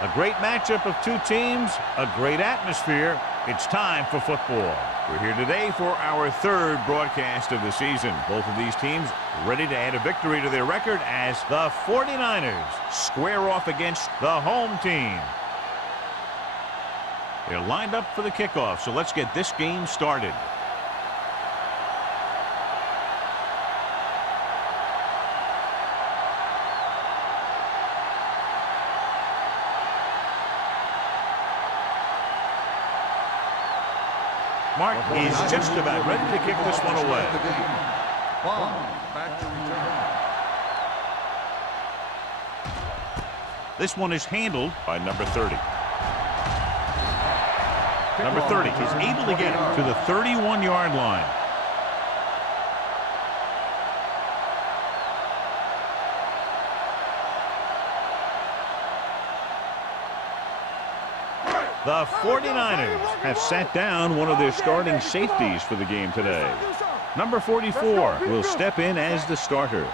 A great matchup of two teams, a great atmosphere. It's time for football. We're here today for our third broadcast of the season. Both of these teams ready to add a victory to their record as the 49ers square off against the home team. They're lined up for the kickoff, so let's get this game started. Mark is just about ready to kick this one away. Back to return. This one is handled by number 30. Number 30 is able to get it to the 31-yard line. The 49ers have sat down one of their starting safeties for the game today. Number 44 will step in as the starter.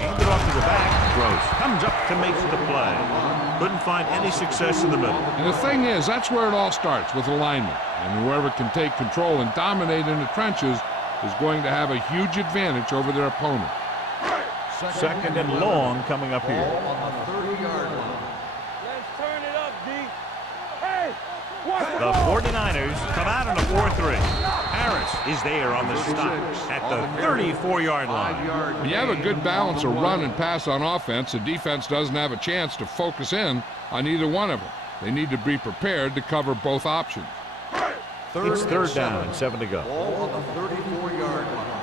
Handed off to the back. Gross comes up to make the play. Couldn't find any success in the middle. And the thing is, that's where it all starts, with alignment. And whoever can take control and dominate in the trenches is going to have a huge advantage over their opponent. Second and long coming up here. On the 30-yard line. The 49ers come out on a 4-3. Harris is there on the stop at the 34-yard line. When you have a good balance of run and pass on offense, the defense doesn't have a chance to focus in on either one of them. They need to be prepared to cover both options. It's third down and 7 to go. Ball on the 34-yard line.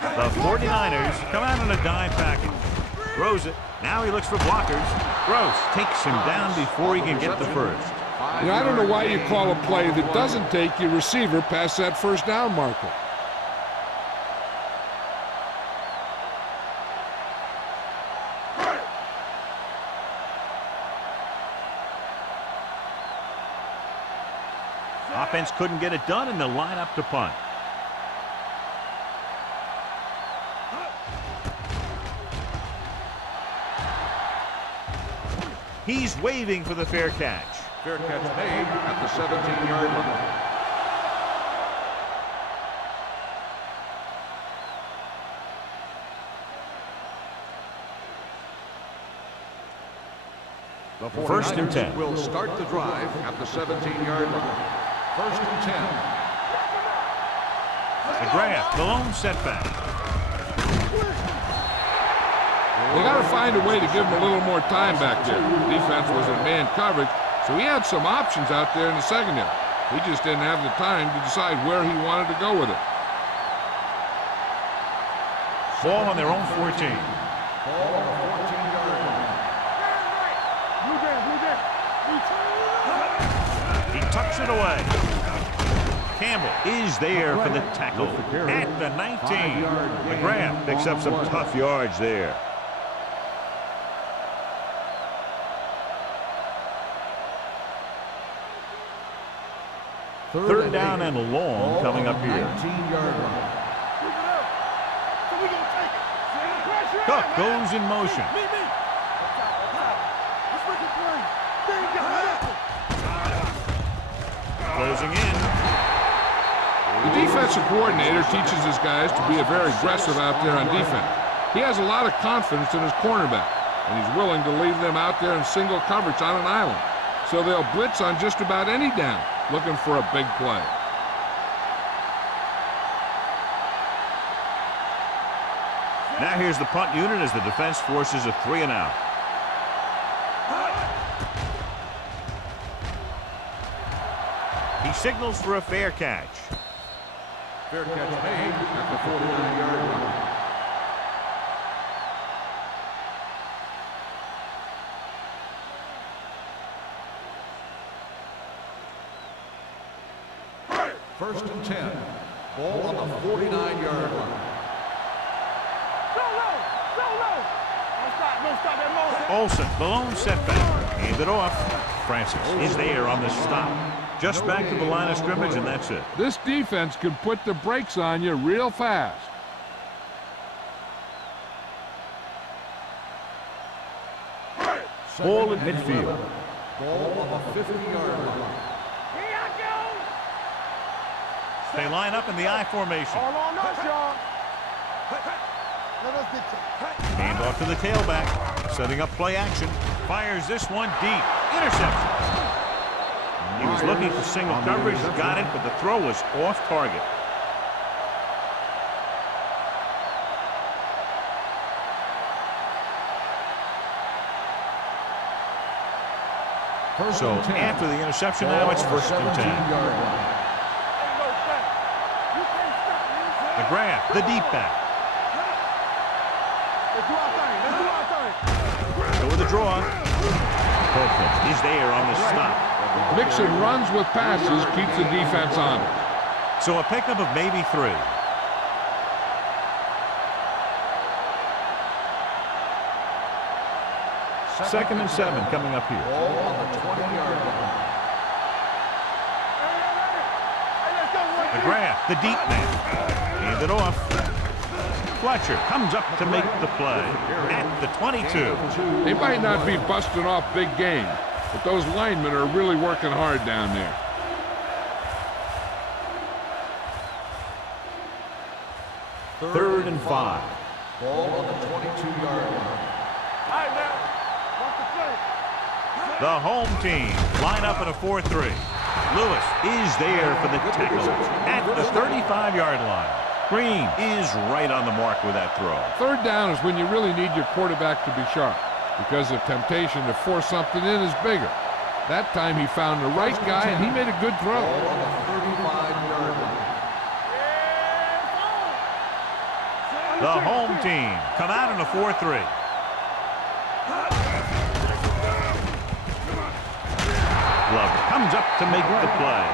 The 49ers come out on a dime package. Throws it. Now he looks for blockers. Gross takes him down before he can get the first. You know, I don't know why you call a play that doesn't take your receiver past that first down marker. Offense couldn't get it done, and they'll line up to punt. He's waving for the fair catch. Fair catch made at the 17-yard line. The First and 10. Will start the drive at the 17-yard line. First and 10. The grab, the lone setback. They got to find a way to give him a little more time back there. The defense was in man coverage, so he had some options out there in the secondary. He just didn't have the time to decide where he wanted to go with it. Ball on their own 14. Ball on the 14-yard line. He tucks it away. Campbell is there for the tackle at the 19. The grab picks up some tough yards there. Third down and long coming up here. 19-yard line. Cook goes in motion. Closing in. The defensive coordinator teaches his guys to be very aggressive out there on defense. He has a lot of confidence in his cornerback, and he's willing to leave them out there in single coverage on an island. So they'll blitz on just about any down, looking for a big play. Now here's the punt unit as the defense forces a 3 and out. He signals for a fair catch. Fair catch made at the 49-yard line. First and 10. Ball on the 49-yard line. Olsen, the lone setback. Handed off. Francis is there on the stop. Just back to the line of scrimmage, and that's it. This defense can put the brakes on you real fast. Ball at midfield. Ball on the 50-yard line. They line up in the I formation. All on us, y'all. Let us get to Hand off to the tailback. Setting up play action. Fires this one deep. Interception. He was looking for single coverage. Got it, but the throw was off target. So after the interception, now it's first and 10. McGrath, the deep back. Go with the draw. Copeland is there on the stop. Mixing runs with passes keeps the defense on. So a pickup of maybe 3. Second and 7 coming up here. Ball on the 20-yard line. McGrath, the deep man. Hand it off. Fletcher comes up to make the play at the 22. They might not be busting off big game, but those linemen are really working hard down there. Third and 5. Ball on the 22-yard line. The home team line up in a 4-3. Lewis is there for the tackle at the 35-yard line. Green is right on the mark with that throw. Third down is when you really need your quarterback to be sharp because the temptation to force something in is bigger. That time he found the right guy and he made a good throw. Ball on the 35-yard line. The home team come out in a 4-3. Glover comes up to make the play.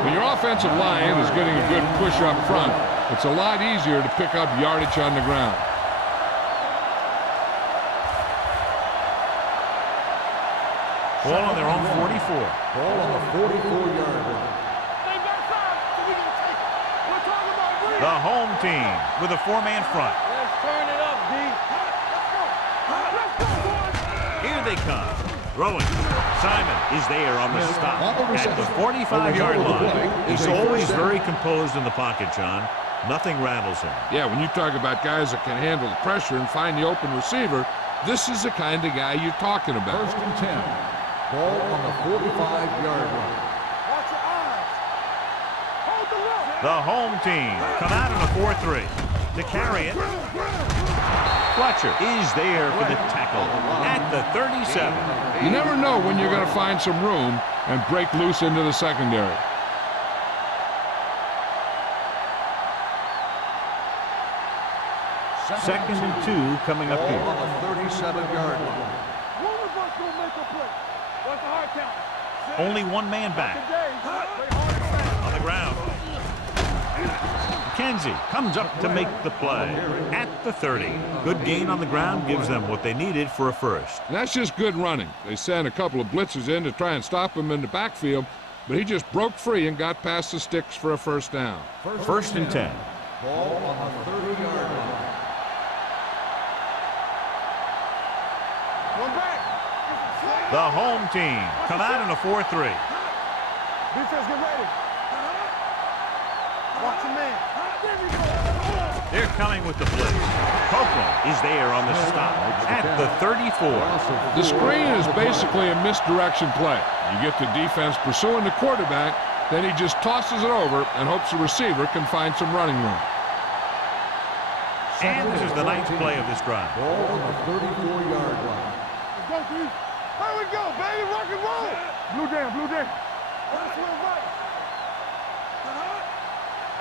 When your offensive line is getting a good push up front, it's a lot easier to pick up yardage on the ground. Ball on their own 44. Ball on the 44-yard line. The home team with a 4-man front. Let's turn it up, D. Here they come. Throwing. Simon is there on the stop at the 45-yard line. He's always very composed in the pocket, John. Nothing rattles him. Yeah, when you talk about guys that can handle the pressure and find the open receiver, this is the kind of guy you're talking about. First and 10. Ball on the 45-yard line. Watch your eyes. Hold the look. The home team come out in a 4-3. To carry it. Fletcher is there for the tackle at the 37. You never know when you're going to find some room and break loose into the secondary. Second and 2 coming up Ball here. on the 37-yard line. One of us will make a play. What's the hard count? Only one man back. Today, play hard and fast. On the ground. McKenzie comes up to make the play at the 30. Good gain on the ground gives them what they needed for a first. And that's just good running. They sent a couple of blitzers in to try and stop him in the backfield, but he just broke free and got past the sticks for a first down. First and 10. Ball on the 30-yard line. One back. The home team come out in a 4-3. Defense, get ready. Watch your man. They're coming with the blitz. Copeland is there on the stop at the 34. The screen is basically a misdirection play. You get the defense pursuing the quarterback, then he just tosses it over and hopes the receiver can find some running room. And this is the ninth play of this drive. Ball on the 34-yard line. Let's go, D. Here we go, baby. Rock and roll. Blue down, blue down. Right, right.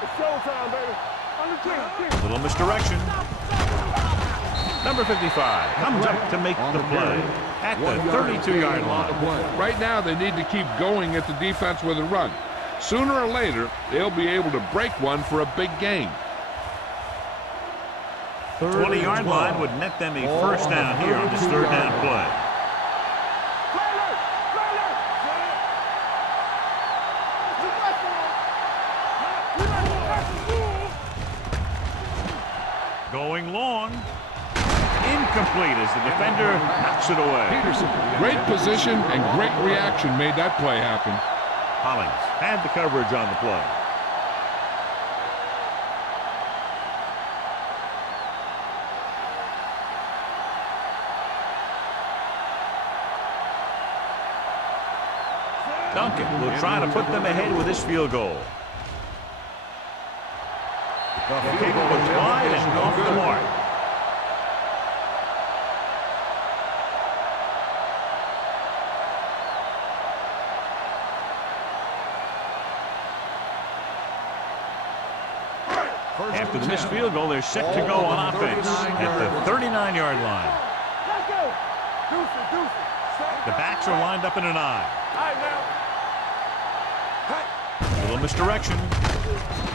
It's showtime, baby. On the team. Little misdirection. Number 55 comes up to make the play at the 32-yard line. Right now, they need to keep going at the defense with a run. Sooner or later, they'll be able to break one for a big gain. 20-yard line would net them a first down here on this third down play. Going long. incomplete as the defender knocks it away. Peterson, great position and great reaction made that play happen. Hollings had the coverage on the play. Duncan will try to put them ahead with his field goal. The kick was wide and off the mark. After the missed field goal, they're set to go on offense at the 39-yard line. Let's go. Deuce. The backs are lined up in an I. A little misdirection.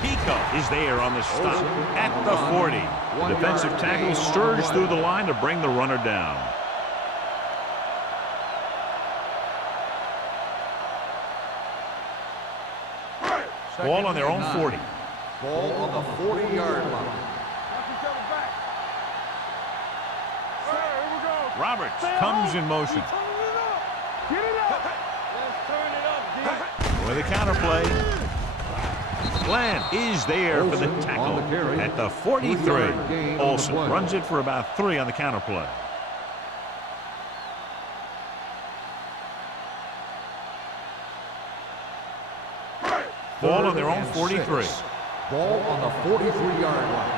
Pico is there on the stop at the 40. The defensive tackle surged through the line to bring the runner down. Ball on their own 40. Ball on the 40-yard line. Roberts comes in motion. Get it up. Let's turn it up, D. With a counterplay. Glenn is there for the tackle at the 43. Olsen runs it for about 3 on the counterplay. Ball on their own 43. Ball on the 43-yard line.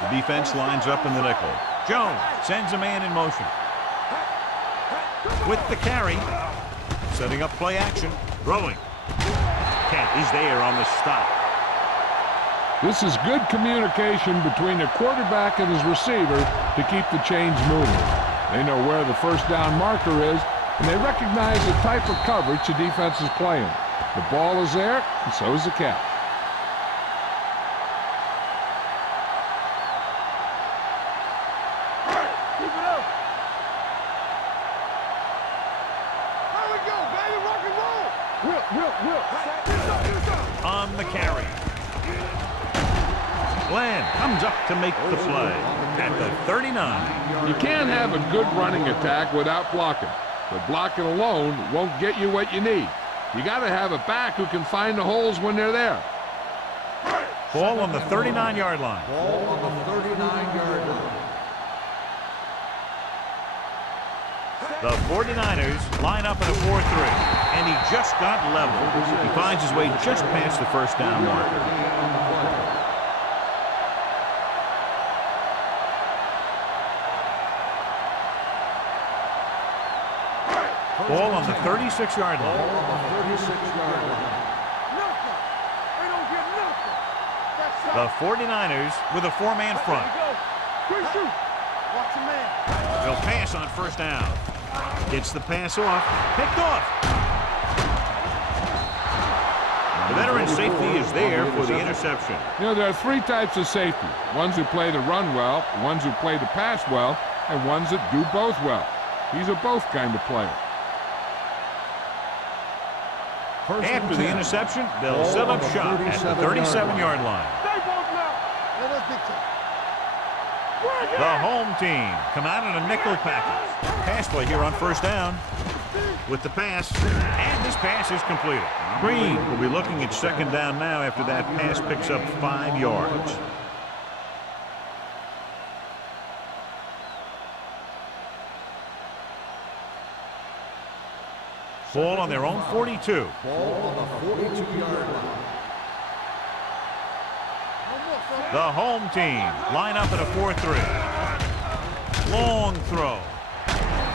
The defense lines up in the nickel. Jones sends a man in motion. With the carry. Setting up play action. Throwing. Kent is there on the stop. This is good communication between the quarterback and his receiver to keep the chains moving. They know where the first down marker is, and they recognize the type of coverage the defense is playing. The ball is there, and so is the catch. Keep it up. There we go, baby. Rock and roll. Will. On the carry. Glenn comes up to make the play at the 39. You can't have a good running attack without blocking, but blocking alone won't get you what you need. You got to have a back who can find the holes when they're there. Ball on the 39-yard line. Ball on the 39-yard line. The 49ers line up in a 4-3, and he just got level. He finds his way just past the first down marker. Ball on the 36-yard Ball line. on the 36-yard line. Nothing. They don't get nothing. That's The 49ers with a 4-man front. Quick shoot. Watch your man. They'll pass on first down. Gets the pass off. Picked off. The veteran safety is there for the interception. You know, there are 3 types of safety. Ones who play the run well, ones who play the pass well, and ones that do both well. He's a both kind of player. After the interception, they'll set up shop at the 37-yard line. Stay both now. Let us dictate. The home team come out in a nickel package. Pass play here on first down with the pass, and this pass is completed. Green will be looking at second down now after that pass picks up 5 yards. Ball on their own 42. Ball on the 42-yard line. The home team line up in a 4-3. Long throw.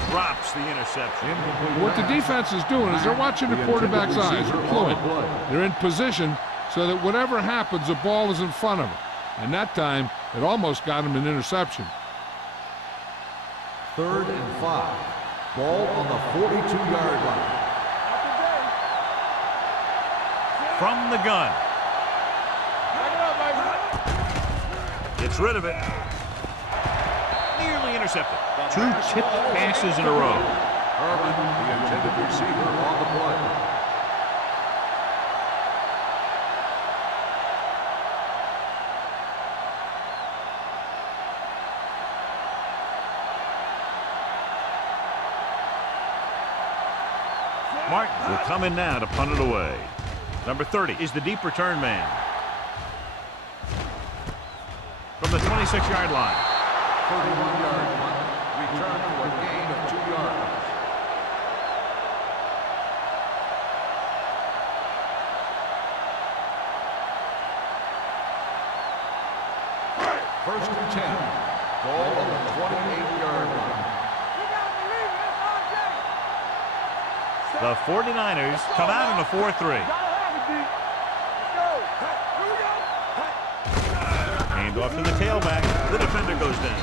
Drops the interception. What the defense is doing is they're watching the quarterback's eyes. They're fluid. They're in position so that whatever happens, the ball is in front of them. And that time, it almost got him an interception. 3rd and 5. Ball on the 42-yard line. From the gun. Gets rid of it. Nearly intercepted. 2 tipped passes in a row. Urban, the intended receiver, on the play. Martin will come in now to punt it away. Number 30 is the deep return man. From the 26-yard line. 31-yard punt. Return for a gain of 2 yards. First and 10. Ball on the 28-yard line. The 49ers come out in a 4-3. Hand off to the tailback. The defender goes down.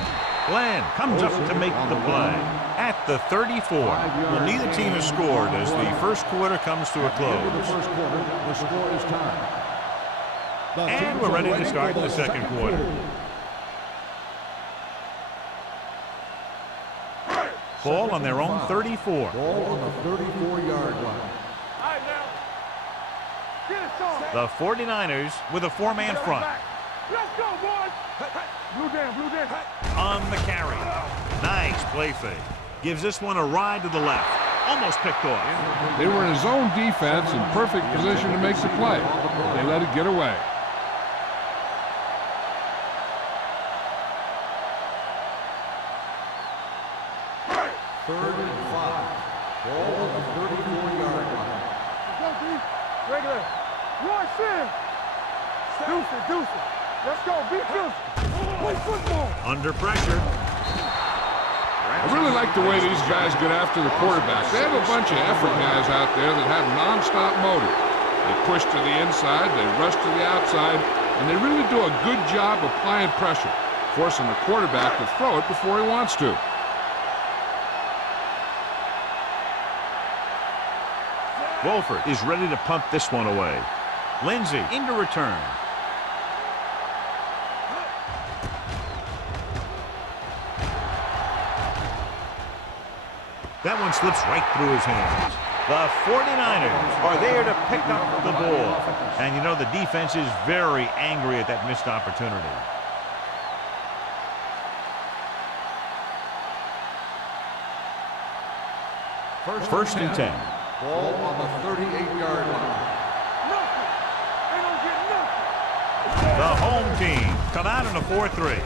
Glenn comes up to make the play at the 34. Well, neither team has scored as the first quarter comes to a close. The score is tied. And we're ready to start the second quarter. Ball on their own 34. Ball on the 34-yard line. The 49ers with a 4-man front. Let's go, boys. Blue down, blue down. On the carry. Nice play fake. Gives this one a ride to the left. Almost picked off. They were in a zone defense in perfect position to make the play. They let it get away. Third and 5. Ball on the 34-yard line. Go, D. Regular. Rush in. Deuce it, deuce it. Let's go, beat Deuce. Play football. Under pressure. I really like the way these guys get after the quarterback. They have a bunch of effort guys out there that have non-stop motor. They push to the inside, they rush to the outside, and they really do a good job applying pressure, forcing the quarterback to throw it before he wants to. Wolford is ready to punt this one away. Lindsey into return. That one slips right through his hands. The 49ers are there to pick up the ball. And you know the defense is very angry at that missed opportunity. First and 10. Ball on the 38-yard line. They don't get nothing. The home team come out in a 4-3.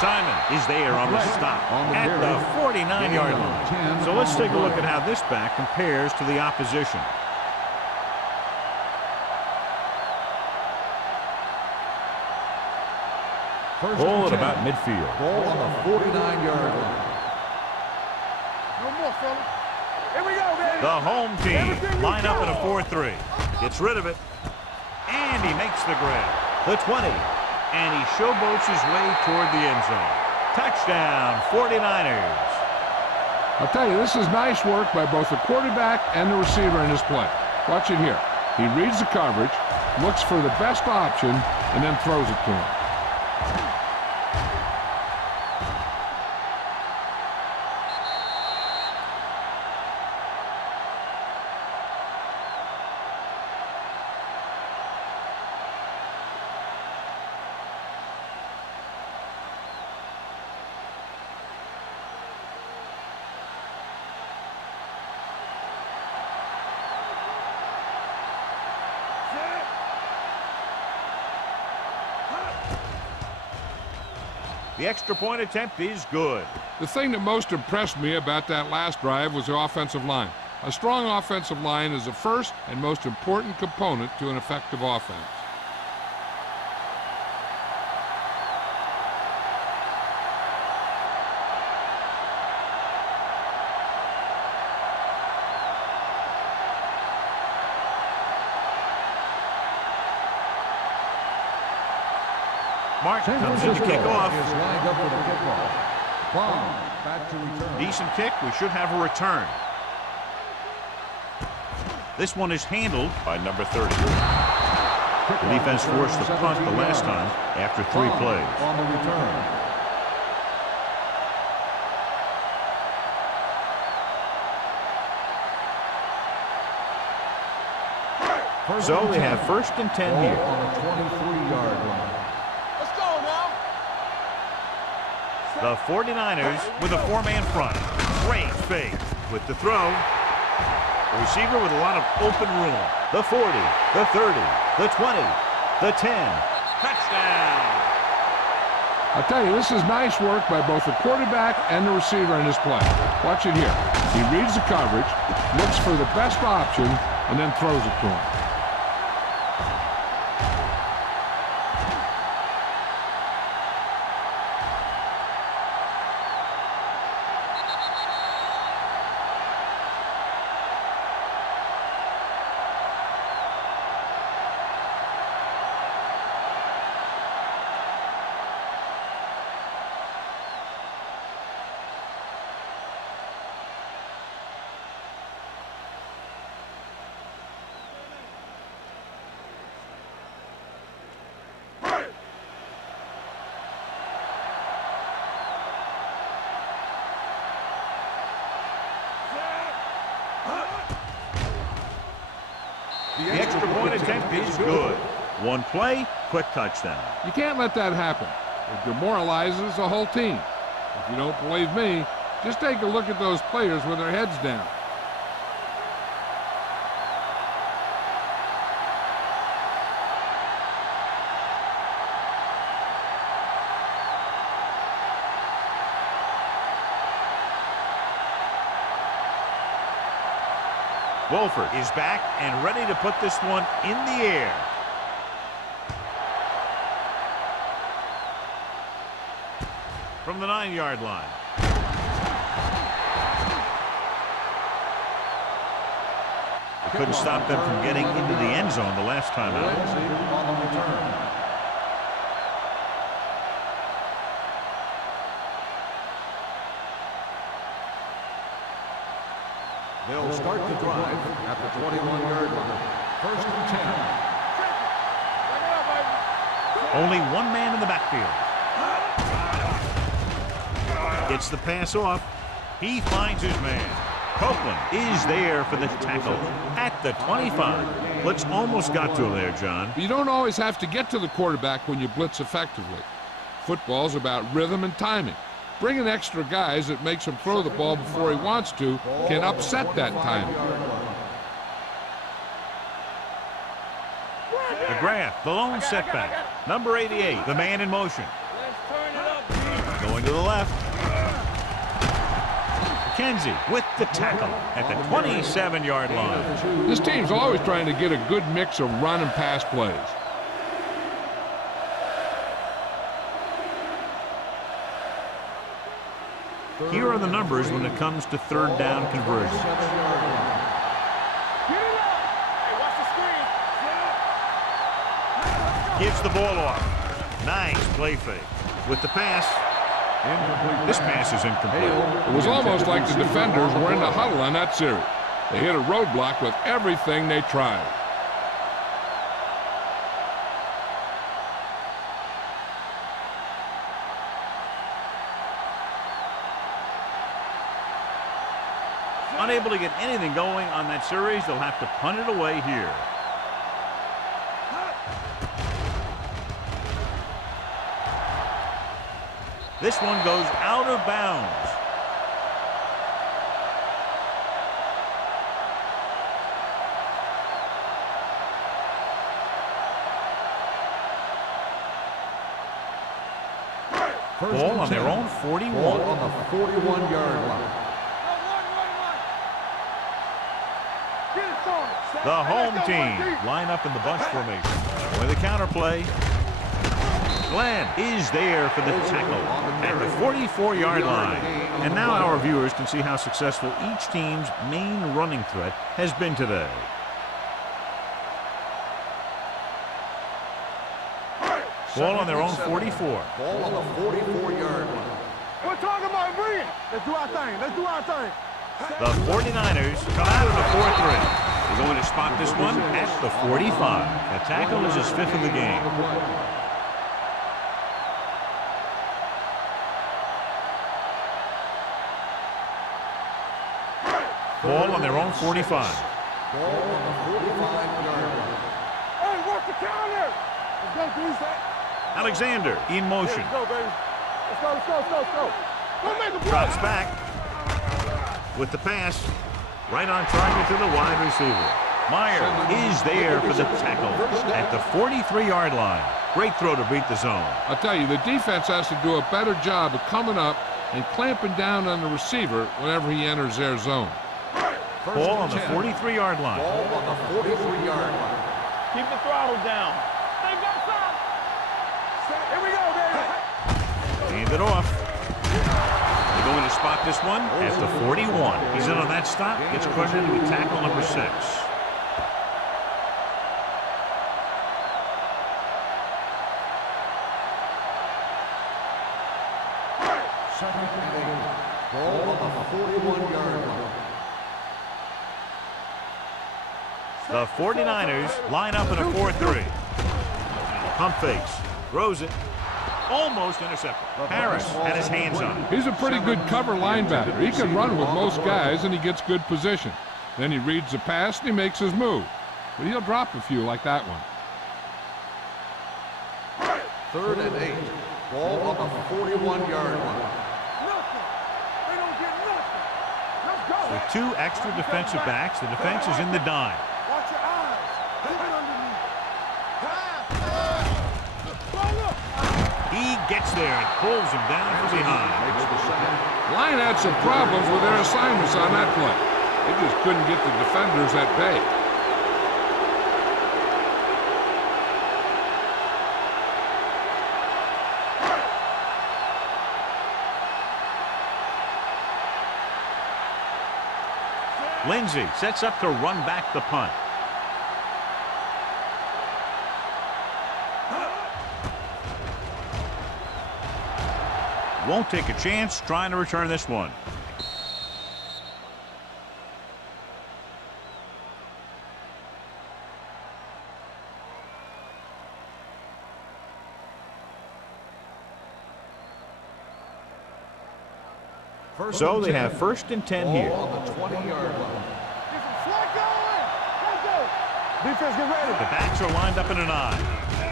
Simon is there on the stop at the 49-yard line. So let's take a look at how this back compares to the opposition. Ball at about midfield. Ball on the 49-yard line. No more, fellas. Here we go, baby. The home team line up in a 4-3. Gets rid of it. And he makes the grab. The 20. And he showboats his way toward the end zone. Touchdown, 49ers. I'll tell you, this is nice work by both the quarterback and the receiver in this play. Watch it here. He reads the coverage, looks for the best option, and then throws it to him. The extra point attempt is good. The thing that most impressed me about that last drive was the offensive line. A strong offensive line is the first and most important component to an effective offense. Martin comes in to kick off. Is lined up for the kickoff. Bond back to return. Decent kick. We should have a return. This one is handled by number 30. The defense forced the punt the last time after 3 plays. On the return. So they have first and 10 here. On the 23-yard line. Let's go now. The 49ers with a 4-man front. Great fake with the throw. The receiver with a lot of open room. The 40, the 30, the 20, the 10. Touchdown. I'll tell you, this is nice work by both the quarterback and the receiver in this play. Watch it here. He reads the coverage, looks for the best option, and then throws it to him. The extra point attempt is good. One play, quick touchdown. You can't let that happen. It demoralizes the whole team. If you don't believe me, just take a look at those players with their heads down. Wolford is back and ready to put this one in the air. From the 9-yard line. He couldn't stop them from getting into the end zone the last time out. They'll start the drive at the 21-yard line. First and 10. Only one man in the backfield. Gets the pass off. He finds his man. Copeland is there for the tackle at the 25. Blitz almost got to him there, John. You don't always have to get to the quarterback when you blitz effectively. Football's about rhythm and timing. Bringing extra guys that makes him throw the ball before he wants to can upset that timing. McGrath, the lone setback. Number 88, the man in motion. Going to the left. McKenzie with the tackle at the 27-yard line. This team's always trying to get a good mix of run and pass plays. Here are the numbers when it comes to third down conversions. Gives the ball off. Nice play fake. With the pass. This pass is incomplete. It was almost like the defenders were in the huddle on that series. They hit a roadblock with everything they tried. Unable to get anything going on that series, they'll have to punt it away here. This one goes out of bounds. Ball on their own 41. Ball on the 41-yard line. The home team line up in the bunch formation. With a counter play. Glenn is there for the tackle at the 44-yard line. And now our viewers can see how successful each team's main running threat has been today. Ball on their own 44. Ball on the 44-yard line. We're talking about bringing. Let's do our thing. Let's do our thing. The 49ers come out of the 4-3. They're going to spot this one at the 45. The tackle is his 5th of the game. Ball on their own 45. Ball on the 45-yard line. Hey, work the counter. Let's go, D-Sack. Alexander in motion. Let's go, baby. Let's go, let's go, let's go, let's go. Don't make a play. Drops back. with the pass. Right on target to the wide receiver. Meyer is there for the tackle at the 43-yard line. Great throw to beat the zone. I'll tell you, the defense has to do a better job of coming up and clamping down on the receiver whenever he enters their zone. Ball on the 43-yard line. Ball on the 43-yard line. Keep the throttle down. They got some. Here we go, baby. Hand it off. They're going to spot this one at the 41. He's in on that stop. Gets credited with tackle number 6. Second and 8. Ball on the 41-yard line. The 49ers line up in a 4-3. Pump fakes. Throws it. Almost intercepted. Harris had his hands on it. He's a pretty good cover linebacker. He can run with most guys, and he gets good position. Then he reads the pass, and he makes his move. But he'll drop a few like that one. Third and 8. Ball on the 41-yard line. Nothing. They don't get nothing. Let's go. With 2 extra defensive backs, the defense is in the dime. Watch your eyes. Keep it underneath. He gets there and pulls him down from behind. Line had some problems with their assignments on that play. They just couldn't get the defenders at bay. Lindsey sets up to run back the punt. Won't take a chance trying to return this one. So they have 1st and 10 here. Ball on the 20-yard line. Defense, get ready. The backs are lined up in an I.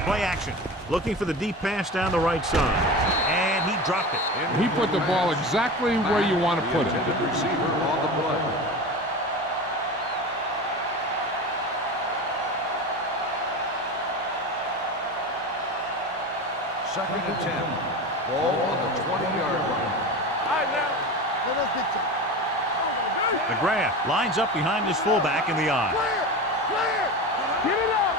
Play action. Looking for the deep pass down the right side. And he dropped it. He put the ball exactly where you want to put it. Intended receiver on the play. Second and 10. Ball on the 20-yard line. All right, now. Let's get you. McGrath lines up behind his fullback in the I. Clear. Clear. Get it up.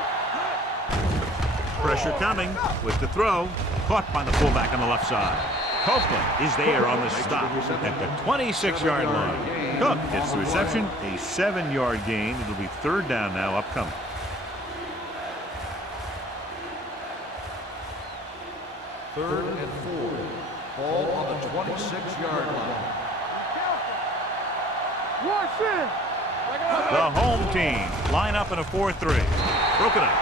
Pressure coming with the throw. Caught by the fullback on the left side. Copeland is there on the stop at the 26-yard line. Cook gets the reception, a 7-yard gain. It'll be 3rd down now upcoming. Third and 4. Ball on the 26-yard line. Watch it. The home team line up in a 4-3. Broken up.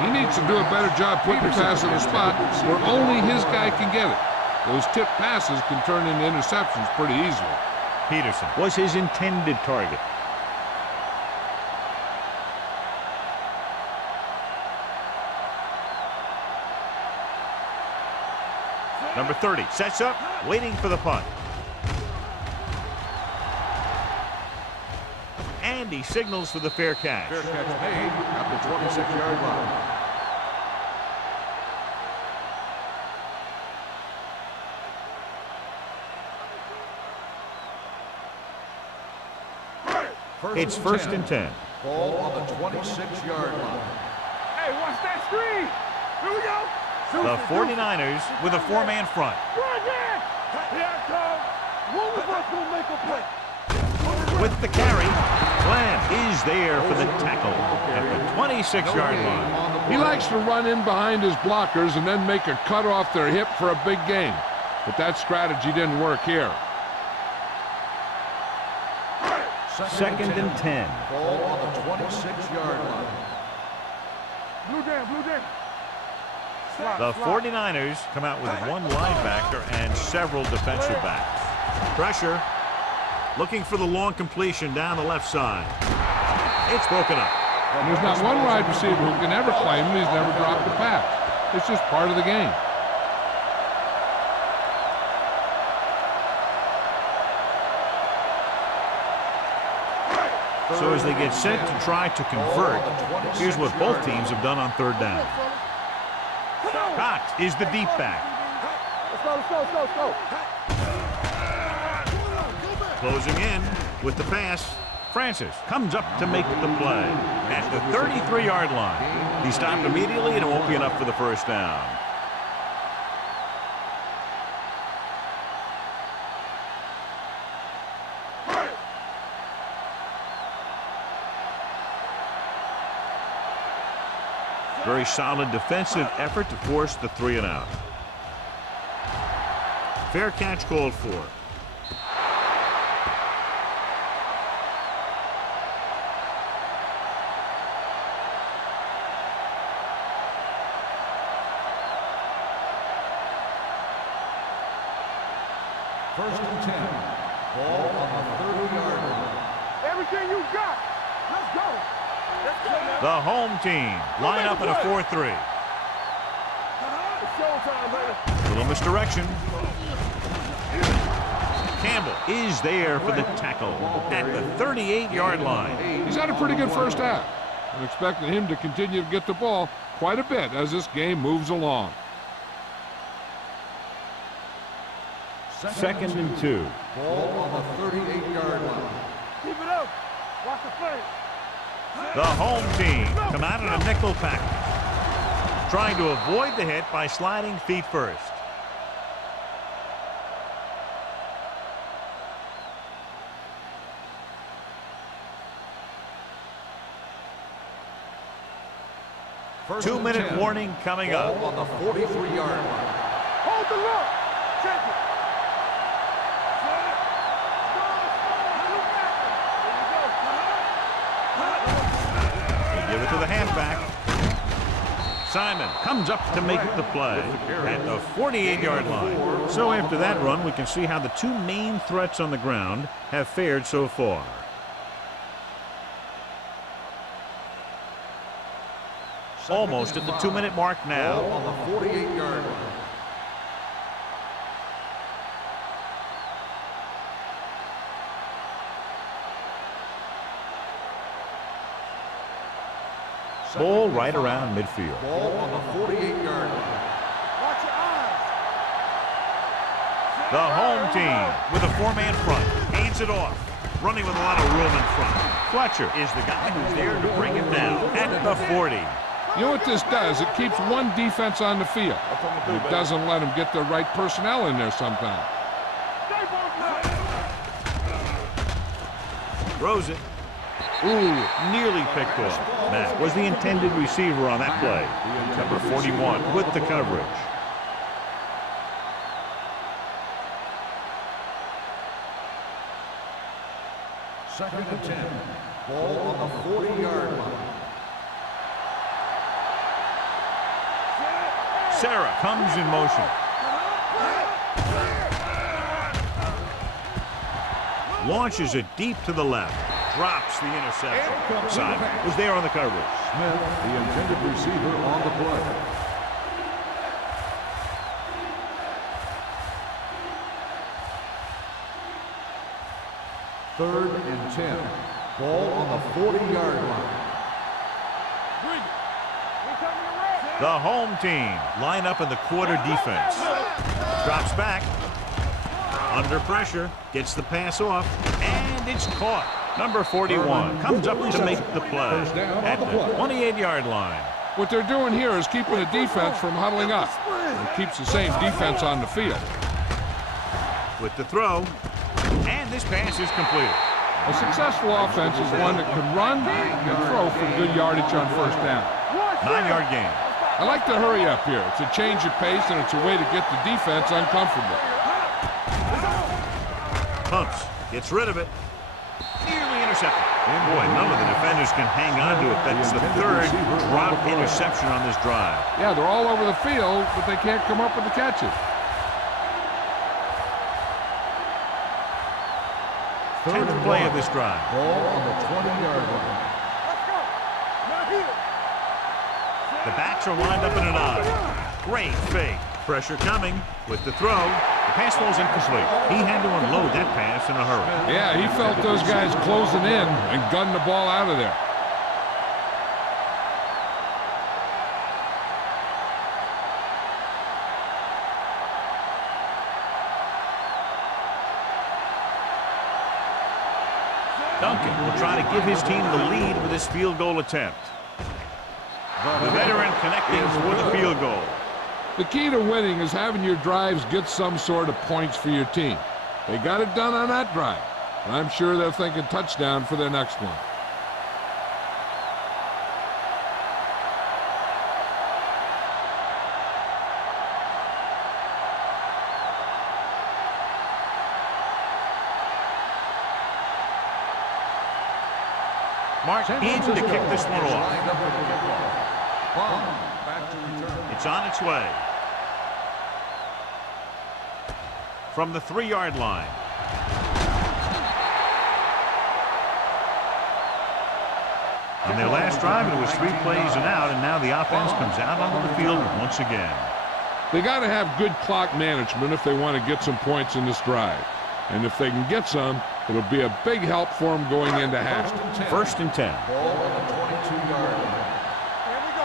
He needs to do a better job putting the pass in a spot where only his guy can get it. Those tip passes can turn into interceptions pretty easily. Peterson was his intended target. Number 30 sets up, waiting for the punt. And he signals for the fair catch. Fair catch made at the 26-yard line. It's 1st and 10. Ball on the 26-yard line. Hey, watch that screen. Here we go. The 49ers with a 4-man front. Run there. Here it comes. One of us will make a play. With the carry, Glenn is there for the tackle at the 26-yard line. He likes to run in behind his blockers and then make a cut off their hip for a big gain. But that strategy didn't work here. 2nd and 10. Ball on the 26-yard line. Blue down, blue down. The 49ers come out with 1 linebacker and several defensive backs. Pressure. Looking for the long completion down the left side. It's broken up. And there's not one wide receiver who can ever claim he's never dropped a pass. It's just part of the game. So as they get set to try to convert, here's what both teams have done on third down. Cox is the deep back. Let's go. Closing in with the pass. Francis comes up to make the play at the 33-yard line. He stopped immediately, and it won't be enough for the first down. Very solid defensive effort to force the 3-and-out. Fair catch called for. First and 10. Ball on the 30-yard line. Everything you got. Let's go. The home team line up in a 4-3. It's showtime, baby. Little misdirection. Campbell is there for the tackle at the 38-yard line. He's had a pretty good first half. I'm expecting him to continue to get the ball quite a bit as this game moves along. Second and 2. Ball on the 38-yard line. Keep it up. Watch the play. The home team come out in a nickel package, trying to avoid the hit by sliding feet first. First 2-minute warning coming up. Ball on the 43-yard line. Hold the look. Check it. Give it to the halfback. Simon comes up to make the play at the 48-yard line. So after that run, we can see how the two main threats on the ground have fared so far. Almost at the 2-minute mark now. Ball on the 48-yard line. Ball right around midfield. Ball on the 48-yard line. Watch your eyes. The home team with a 4-man front hands it off, running with a lot of room in front. Fletcher is the guy who's there to bring it down at the 40. You know what this does? It keeps one defense on the field. It doesn't let them get the right personnel in there sometimes. Throws it. Ooh, nearly picked off. Matt was the intended receiver on that play. Number 41 with the coverage. Second and 10. Ball on the 40-yard line. Sarah comes in motion. Launches it deep to the left. Drops the interception. Simon was there on the coverage. Smith, the intended receiver, on the play. Third and 10. Ball on the 40-yard line. The home team line up in the quarter defense. Drops back. Under pressure. Gets the pass off. And it's caught. Number 41 comes up to make the play at the 28-yard line. What they're doing here is keeping the defense from huddling up. It keeps the same defense on the field. With the throw. And this pass is completed. A successful offense is one that can run and throw for good yardage on first down. 9-yard gain. I like to hurry up here. It's a change of pace, and it's a way to get the defense uncomfortable. Pumps. Gets rid of it. Nearly intercepted. And boy, none of the defenders can hang on to it. That's the third drop interception on this drive. Yeah, they're all over the field, but they can't come up with the catches. 10th play of this drive. Ball on the 20-yard line. The backs are lined up in an I. Great fake. Pressure coming with the throw. The pass falls incomplete. He had to unload that pass in a hurry. Yeah, he felt those guys closing in and gunned the ball out of there. Duncan will try to give his team the lead with his field goal attempt. The veteran connecting for the field goal. The key to winning is having your drives get some sort of points for your team. They got it done on that drive. And I'm sure they're thinking touchdown for their next one. Mark in to kick this one off. It's on its way. From the 3-yard line. On their last drive, it was 3 plays and out, and now the offense comes out onto the field once again. They got to have good clock management if they want to get some points in this drive. And if they can get some, it'll be a big help for them going into halftime. 1st and 10. Ball on the 22-yard line. Here we go.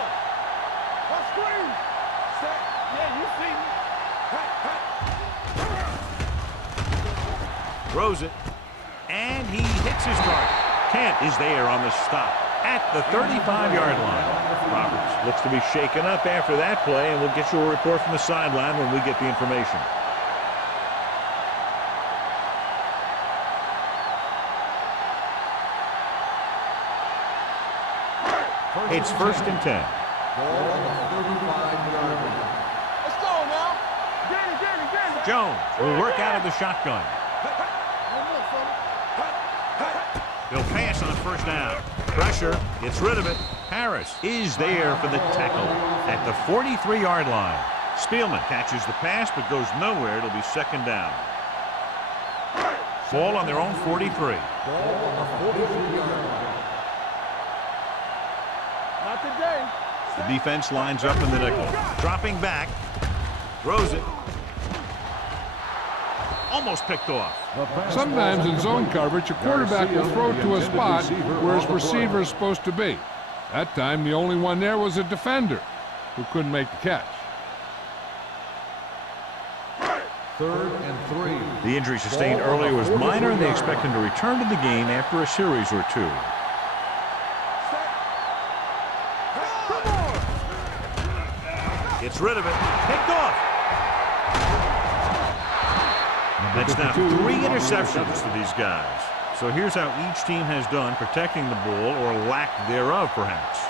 Let's screen. Set. Yeah, you see me. Throws it, and he hits his target. Kent is there on the stop at the 35-yard line. Roberts looks to be shaken up after that play, and we'll get you a report from the sideline when we get the information. It's 1st and 10. Ball on the 35-yard line. Let's go now. Danny. Jones will work out of the shotgun. He'll pass on 1st down. Pressure, gets rid of it. Harris is there for the tackle at the 43-yard line. Spielman catches the pass but goes nowhere. It'll be 2nd down. Ball on their own 43. Ball on the 43-yard line. Not today. The defense lines up in the nickel. Dropping back. Throws it. Almost picked off. Sometimes in zone coverage, a quarterback will throw to a spot where his receiver is supposed to be. That time, the only one there was a defender who couldn't make the catch. 3rd and 3. The injury sustained earlier was minor, and they expect him to return to the game after a series or 2. Gets rid of it. Picked off. That's now 3 interceptions for these guys. So here's how each team has done protecting the ball, or lack thereof, perhaps.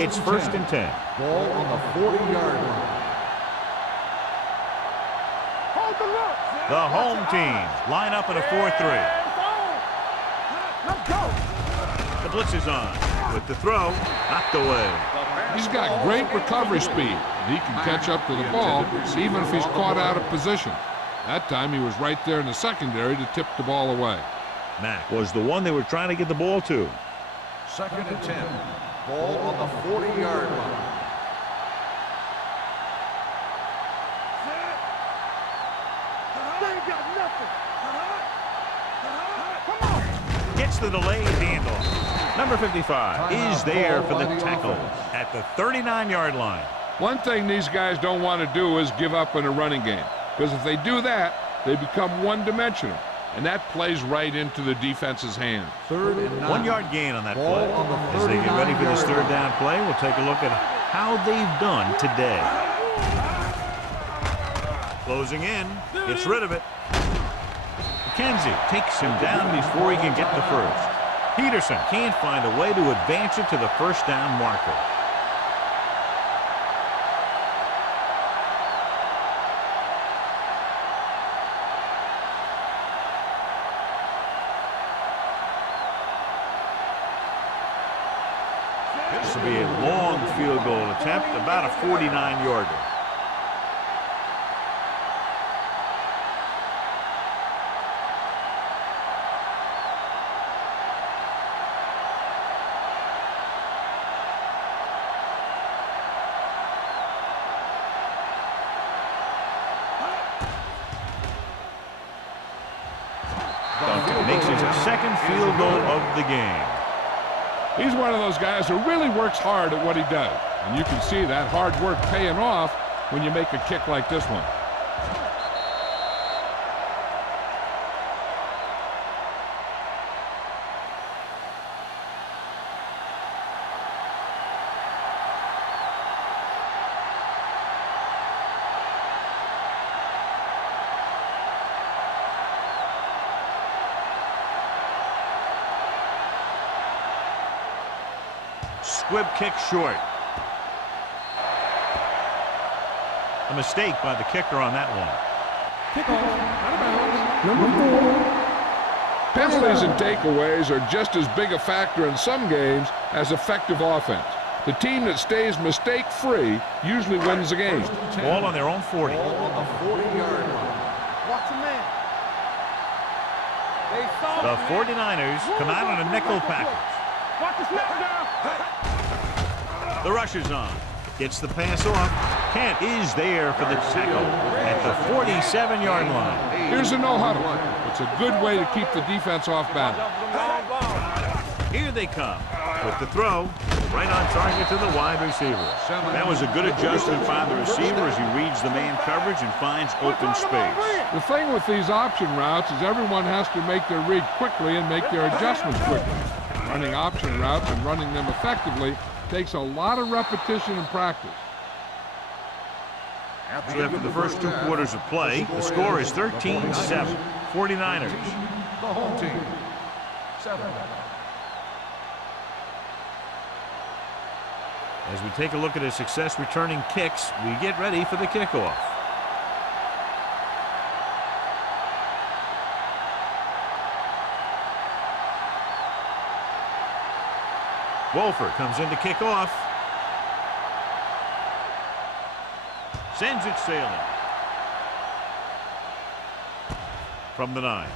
It's 1st and 10. Ball on the 40-yard line. Hold the look. The home team line up in a 4-3. Let's go. The blitz is on. With the throw, knocked away. He's got great recovery speed. He can catch up to the ball even if he's caught out of position. That time he was right there in the secondary to tip the ball away. Mack was the one they were trying to get the ball to. 2nd and 10. Ball on the 40-yard line. They ain't got nothing. Come on. Gets the delayed handoff. Number 55 is there for the tackle at the 39-yard line. One thing these guys don't want to do is give up in a running game, because if they do that, they become one-dimensional, and that plays right into the defense's hand. 3rd and 9. 1-yard gain on that Ball play. on the As they get ready for this 39-yard 3rd down play, we'll take a look at how they've done today. Closing in, gets rid of it. McKenzie takes him down before he can get the first. Peterson can't find a way to advance it to the 1st down marker. This will be a long field goal attempt, about a 49-yarder. second field goal of the game. He's one of those guys who really works hard at what he does. And you can see that hard work paying off when you make a kick like this one. Squib kick short. A mistake by the kicker on that one. Kickoff, out of bounds, number 4. Penalties and takeaways are just as big a factor in some games as effective offense. The team that stays mistake-free usually wins the game. Ball on their own 40. Ball on the 40-yard line. Watch a man. The 49ers come out on a nickel package. Watch the snap down. The rush is on. Gets the pass off. Kent is there for the tackle at the 47-yard line. Here's a no-huddle. It's a good way to keep the defense off balance. Here they come with the throw. Right on target to the wide receiver. That was a good adjustment by the receiver as he reads the man coverage and finds open space. The thing with these option routes is everyone has to make their read quickly and make their adjustments quickly. Running option routes and running them effectively takes a lot of repetition and practice. So after the first 2 quarters of play, the score is 13-7. 49ers. The home team. 7. As we take a look at his success returning kicks, we get ready for the kickoff. Wolford comes in to kick off. Sends it sailing. From the 9.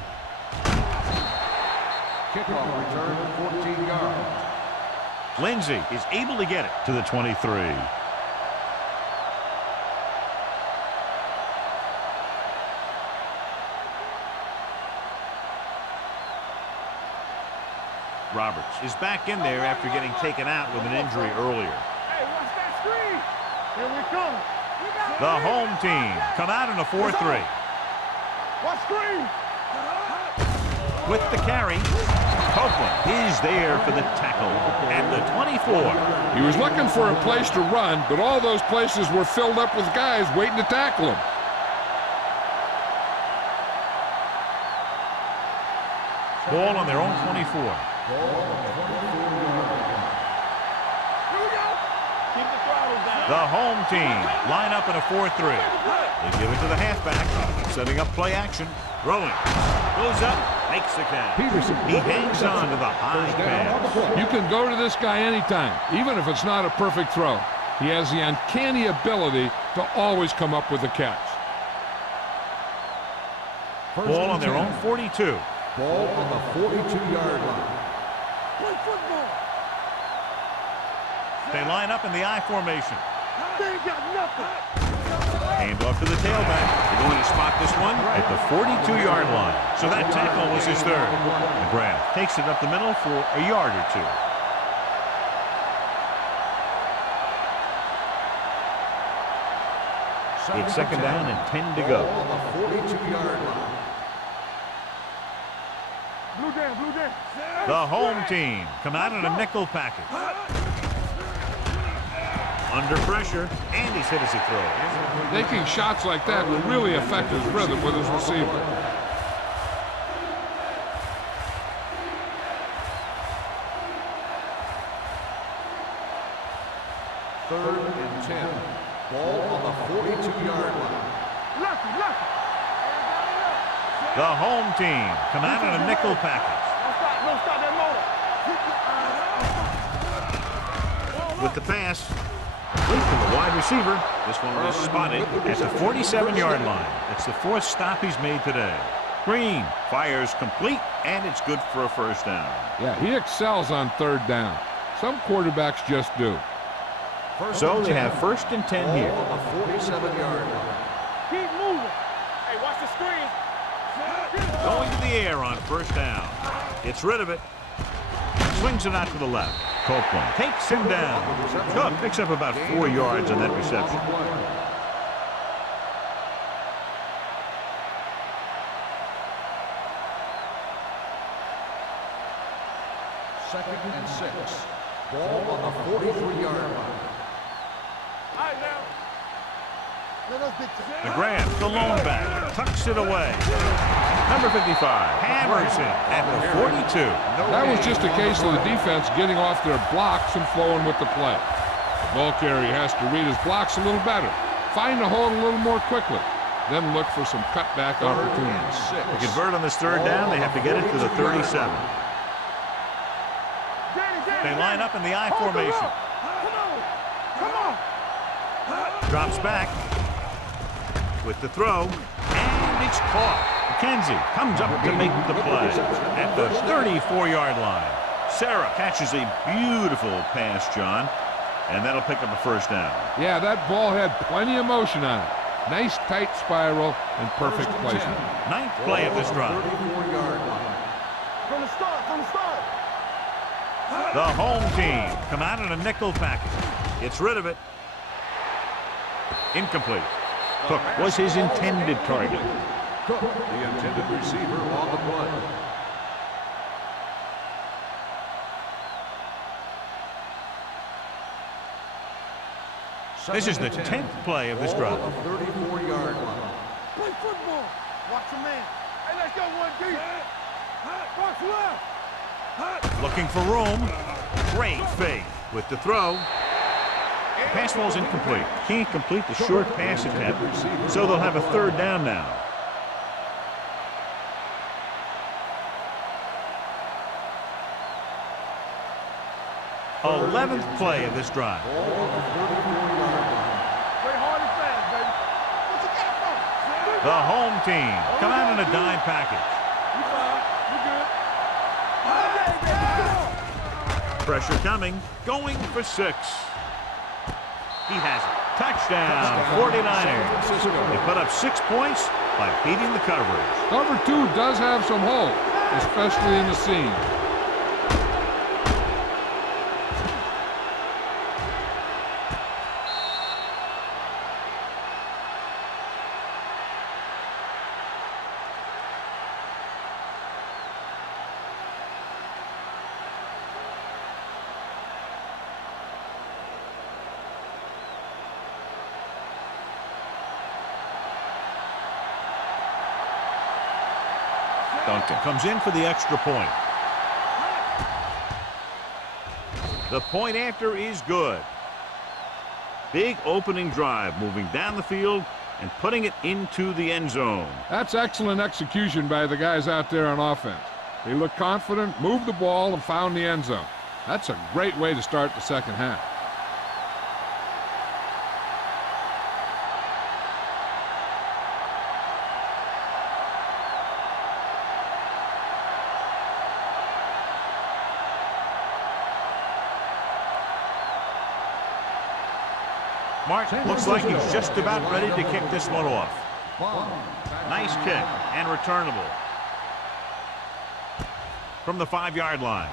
Kickoff return 14 yards. Lindsey is able to get it to the 23. Roberts is back in there after getting taken out with an injury earlier. Hey, watch that screen. Here we come. The home team come out in a 4-3. Watch screen. With the carry, Copeland is there for the tackle at the 24. He was looking for a place to run, but all those places were filled up with guys waiting to tackle him. Ball on their own 24. The home team line up in a 4-3. They give it to the halfback, setting up play action. Throwing. Goes up, makes the catch. He hangs on to the high pass. You can go to this guy anytime, even if it's not a perfect throw. He has the uncanny ability to always come up with a catch. Ball on their own 42. Ball on the 42-yard line. Play football. They line up in the I formation. They ain't got nothing. Hand off to the tailback. They're going to spot this one at the 42-yard line. So that tackle was his 3rd. McGrath takes it up the middle for a yard or 2. It's 2nd down and 10 to go. Ball on the 42-yard line. Blue down. The home team come out in a nickel package. Under pressure, and he's hit as he throws. Taking shots like that will really affect his rhythm with his receiver. Third and 10. Ball on the 42-yard line. Lucky. The home team come out in a nickel package. Don't stop that motor. With the pass, complete to the wide receiver. This one was spotted at the 47-yard line. It's the 4th stop he's made today. Green fires complete, and it's good for a 1st down. Yeah, he excels on 3rd down. Some quarterbacks just do. So they have 1st and 10 here. Ball on the 47-yard line. Keep moving. Hey, watch the screen. Going to the air on 1st down. Gets rid of it. Swings it out to the left. Copeland takes him down. Cook picks up about 4 yards on that reception. Second and 6. Ball on the 43-yard line. All right, now. Let us get McGrath, the lone back, tucks it away. Number 55 hammers it at the 42. That was just a case of the defense getting off their blocks and flowing with the play. The ball carrier has to read his blocks a little better, find the hole a little more quickly, then look for some cutback opportunities. To convert on this third down, they have to get it to the 37. They line up in the I formation. Come on. Drops back with the throw, and it's caught. McKenzie comes up to make the play at the 34-yard line. Sarah catches a beautiful pass, John, and that'll pick up a first down. Yeah, that ball had plenty of motion on it. Nice tight spiral and perfect placement. Ninth play of this drive. 34-yard line. From the start. The home team come out in a nickel package. Gets rid of it. Incomplete. Cook was his intended target. Cook, the intended receiver on the play. This is the 10th play of this drive. 34-yard line. Play football. Watch your man. Hey, let's go one deep. Watch left. Looking for room. Great fake with the throw. The pass ball's incomplete. Can't complete the short pass attempt, so they'll have a third down now. The 11th play of this drive. Play hard and fast, baby. What you got for? The home team come out in a dime package. You fine. You good. Pressure coming, going for 6. He has it. Touchdown, 49ers. They put up 6 points by beating the coverage. Cover 2 does have some holes, especially in the seam. Duncan comes in for the extra point. The point after is good. Big opening drive, moving down the field and putting it into the end zone. That's excellent execution by the guys out there on offense. They looked confident, moved the ball, and found the end zone. That's a great way to start the second half. Martin looks like he's just about ready to kick this one off. Nice kick and returnable from the 5-yard line.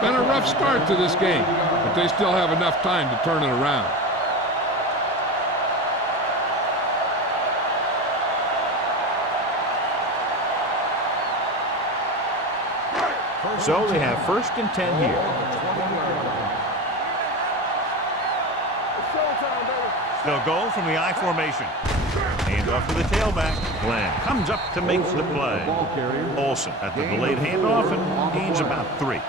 Been a rough start to this game, but they still have enough time to turn it around. So they have 1st and 10 here. They'll go from the I formation. Hand off to the tailback. Glenn comes up to make the play. Olsen at the delayed handoff and gains about 3.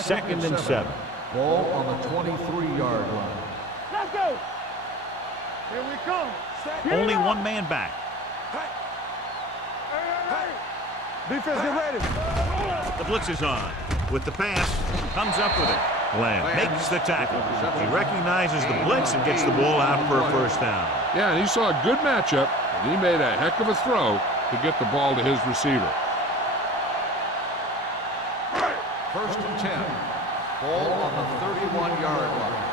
Second and 7. Ball on the 23-yard line. Let's go. Here we come. Only one man back. Defense, get ready. The blitz is on. With the pass, comes up with it. Glenn makes the tackle. He recognizes the blitz and gets the ball out for a first down. Yeah, and he saw a good matchup, and he made a heck of a throw to get the ball to his receiver. 1st and 10. Ball on the 31-yard line.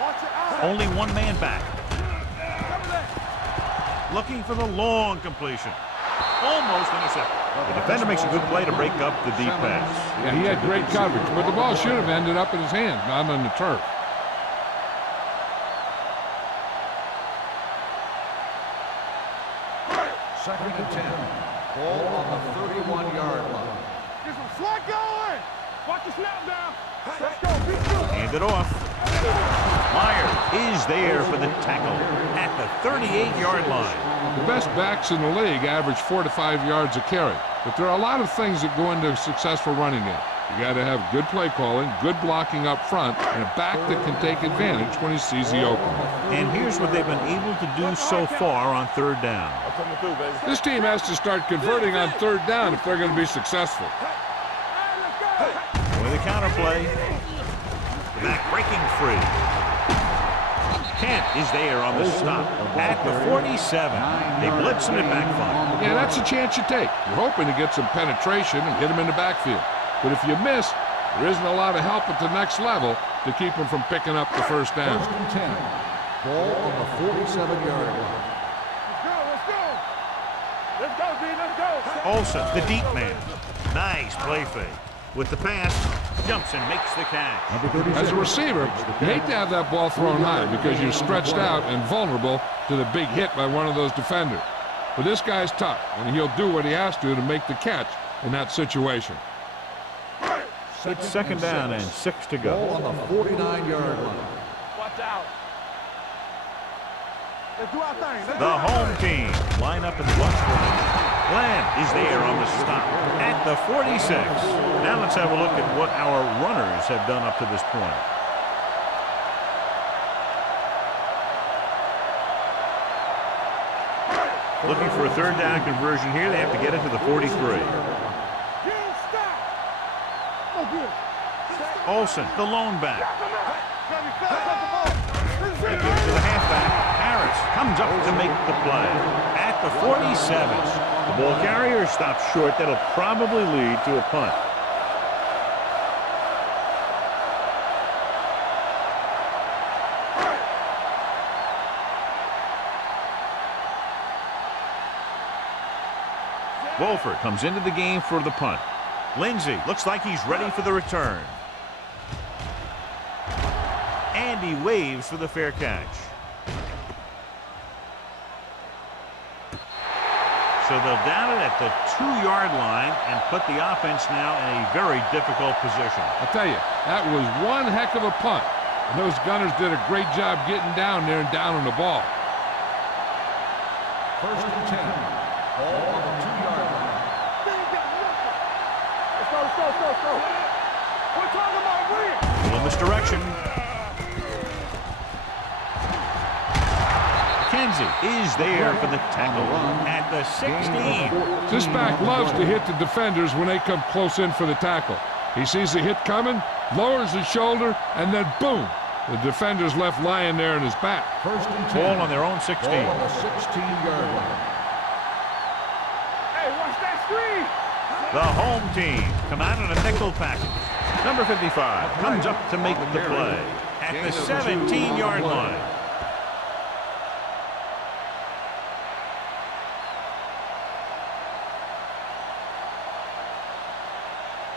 Watch it out. Only one man back. Looking for the long completion. Almost intercepted. The defender makes a good play to break up the deep pass. Yeah, he had great coverage, but the ball should have ended up in his hands, not on the turf. Second and 10. Ball on the 31-yard line. Get some slot going. Watch the snap down. Let's go. Be good. Hand it off. Myers is there for the tackle at the 38-yard line. The best backs in the league average 4 to 5 yards a carry, but there are a lot of things that go into a successful running game. You got to have good play calling, good blocking up front, and a back that can take advantage when he sees the opening. And here's what they've been able to do so far on third down. This team has to start converting on third down if they're going to be successful. With a counterplay. The back breaking free. Kent is there on the stop at the 47. They blitz him and backfire. Yeah, that's a chance you take. You're hoping to get some penetration and hit him in the backfield. But if you miss, there isn't a lot of help at the next level to keep him from picking up the first down. First and 10. Ball on the 47-yard line. Let's go. Let's go, D. Let's go. Olsen, the deep man. Nice play fake. With the pass, jumps and makes the catch. As a receiver, you hate to have that ball thrown high because you're stretched out and vulnerable to the big hit by one of those defenders. But this guy's tough, and he'll do what he has to make the catch in that situation. It's second down and 6 to go. Ball on the 49-yard line. Watch out. Let's do our thing. Let's do The our home thing. team line up in the bunch formation. Glenn is there on the stop at the 46. Now let's have a look at what our runners have done up to this point. Looking for a third down conversion here. They have to get it to the 43. Olsen, the lone back. They give it to the halfback. Harris comes up to make the play at the 47. The ball carrier stops short. That'll probably lead to a punt. Wolford comes into the game for the punt. Lindsey looks like he's ready for the return. And he waves for the fair catch. So they'll down it at the 2-yard line and put the offense now in a very difficult position. I'll tell you, that was one heck of a punt. And those gunners did a great job getting down there and down on the ball. First and 10. Ball on the 2-yard line. Let's go. We're talking about win. Pull in this direction. Kenzie is there for the tackle at the 16. This back loves to hit the defenders when they come close in for the tackle. He sees the hit coming, lowers his shoulder, and then boom, the defender's left lying there in his back. First and 10. Ball on their own 16. Ball on the 16-yard line. Hey, watch that screen. The home team come out in a nickel package. Number 55 comes up to make the play at the 17-yard line.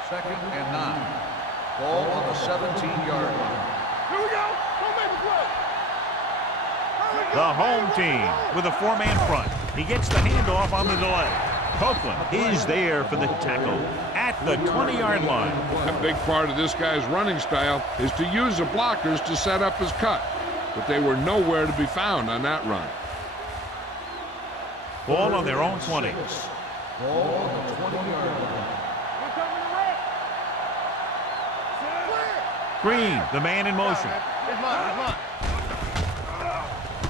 Second and 9. Ball on the 17-yard line. Here we go. Don't make a play. The home team with a 4-man front. He gets the handoff on the delay. Copeland is there for the tackle at the 20-yard line. A big part of this guy's running style is to use the blockers to set up his cut, but they were nowhere to be found on that run. Ball on their own 20. Ball on the 20-yard line. We're coming to wreck. Green, the man in motion. It's mine.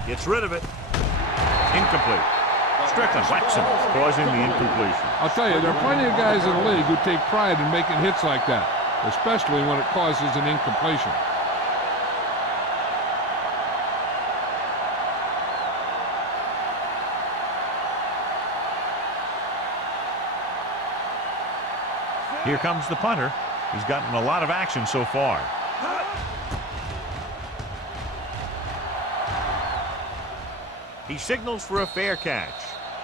Gets rid of it. Incomplete. Strickland whacks him, causing the incompletion. I'll tell you, there are plenty of guys in the league who take pride in making hits like that, especially when it causes an incompletion. Here comes the punter. He's gotten a lot of action so far. He signals for a fair catch.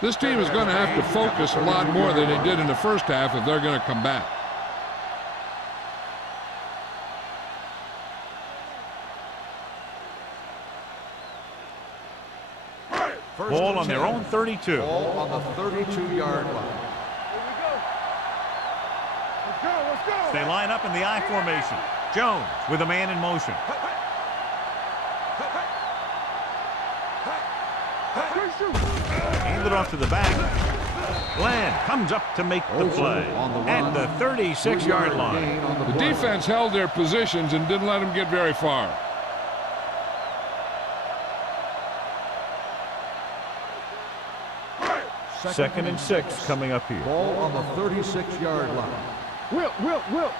This team is going to have to focus a lot more than they did in the first half if they're going to come back. Ball on their own 32. Ball on the 32-yard line. Let's go. They line up in the I formation. Jones with a man in motion. Hand it off to the back. Glenn comes up to make the play at the 36-yard line. The defense held their positions and didn't let them get very far. Second and 6 coming up here. Ball on the 36-yard line. Will.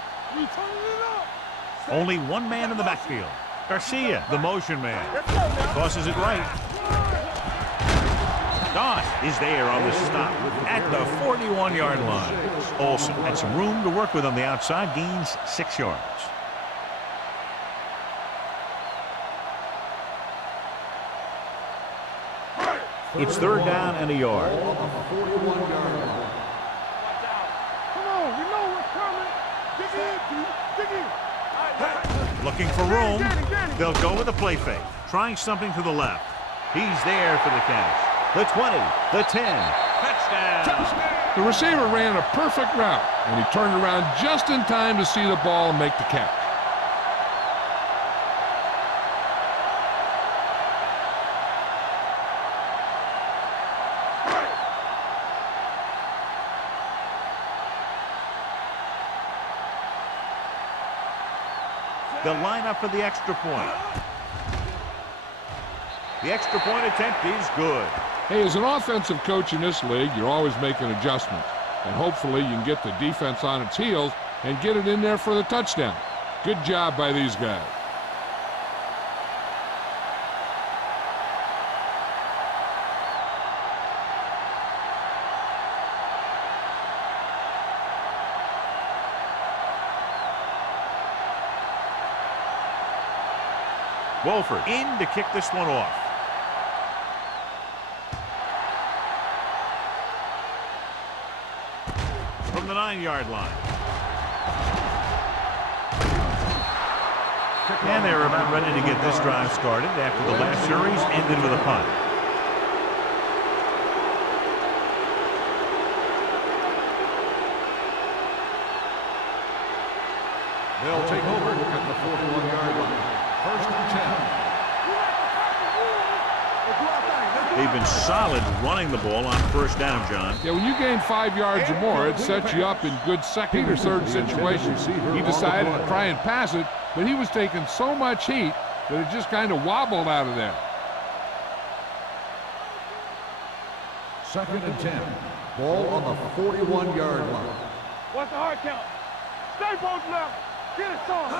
Only one man in the backfield. Garcia, the motion man. Tosses it right. Doss is there on the stop at the 41-yard line. Olsen had some room to work with on the outside, gains 6 yards. It's third down and a yard. Ball on the 41-yard line. Come on, you know what's coming. Dig in. Looking for room. They'll go with a play fake. Trying something to the left. He's there for the catch. The 20, the 10. Touchdown. The receiver ran a perfect route, and he turned around just in time to see the ball and make the catch. They'll line up for the extra point. The extra point attempt is good. Hey, as an offensive coach in this league, you're always making adjustments. And hopefully you can get the defense on its heels and get it in there for the touchdown. Good job by these guys. Wolford in to kick this one off. From the 9-yard line. And they're about ready to get this drive started after the last series ended with a punt. They'll take over at the 41-yard line. First and 10. They've been solid running the ball on first down, John. Yeah, when you gain 5 yards or more, it sets you up in good second or third situations. He decided to try and pass it, but he was taking so much heat that it just kind of wobbled out of there. Second and 10. Ball on the 41-yard line. What's the hard count? Stay both left. Get it, son.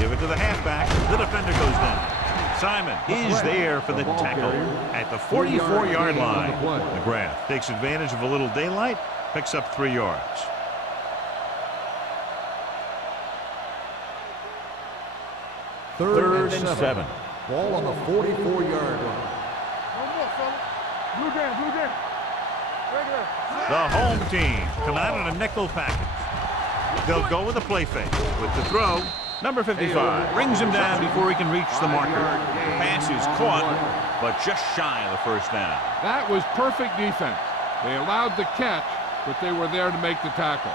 Give it to the halfback. The defender goes down. Simon is there for the tackle at the 44-yard line. McGrath takes advantage of a little daylight, picks up 3 yards. Third and 7. Ball on the 44-yard line. No more, fella. Blue down. Regular. The home team come out in a nickel package. They'll go with a play fake. With the throw, number 55 brings him down before he can reach the marker. Pass is caught, but just shy of the first down. That was perfect defense. They allowed the catch, but they were there to make the tackle.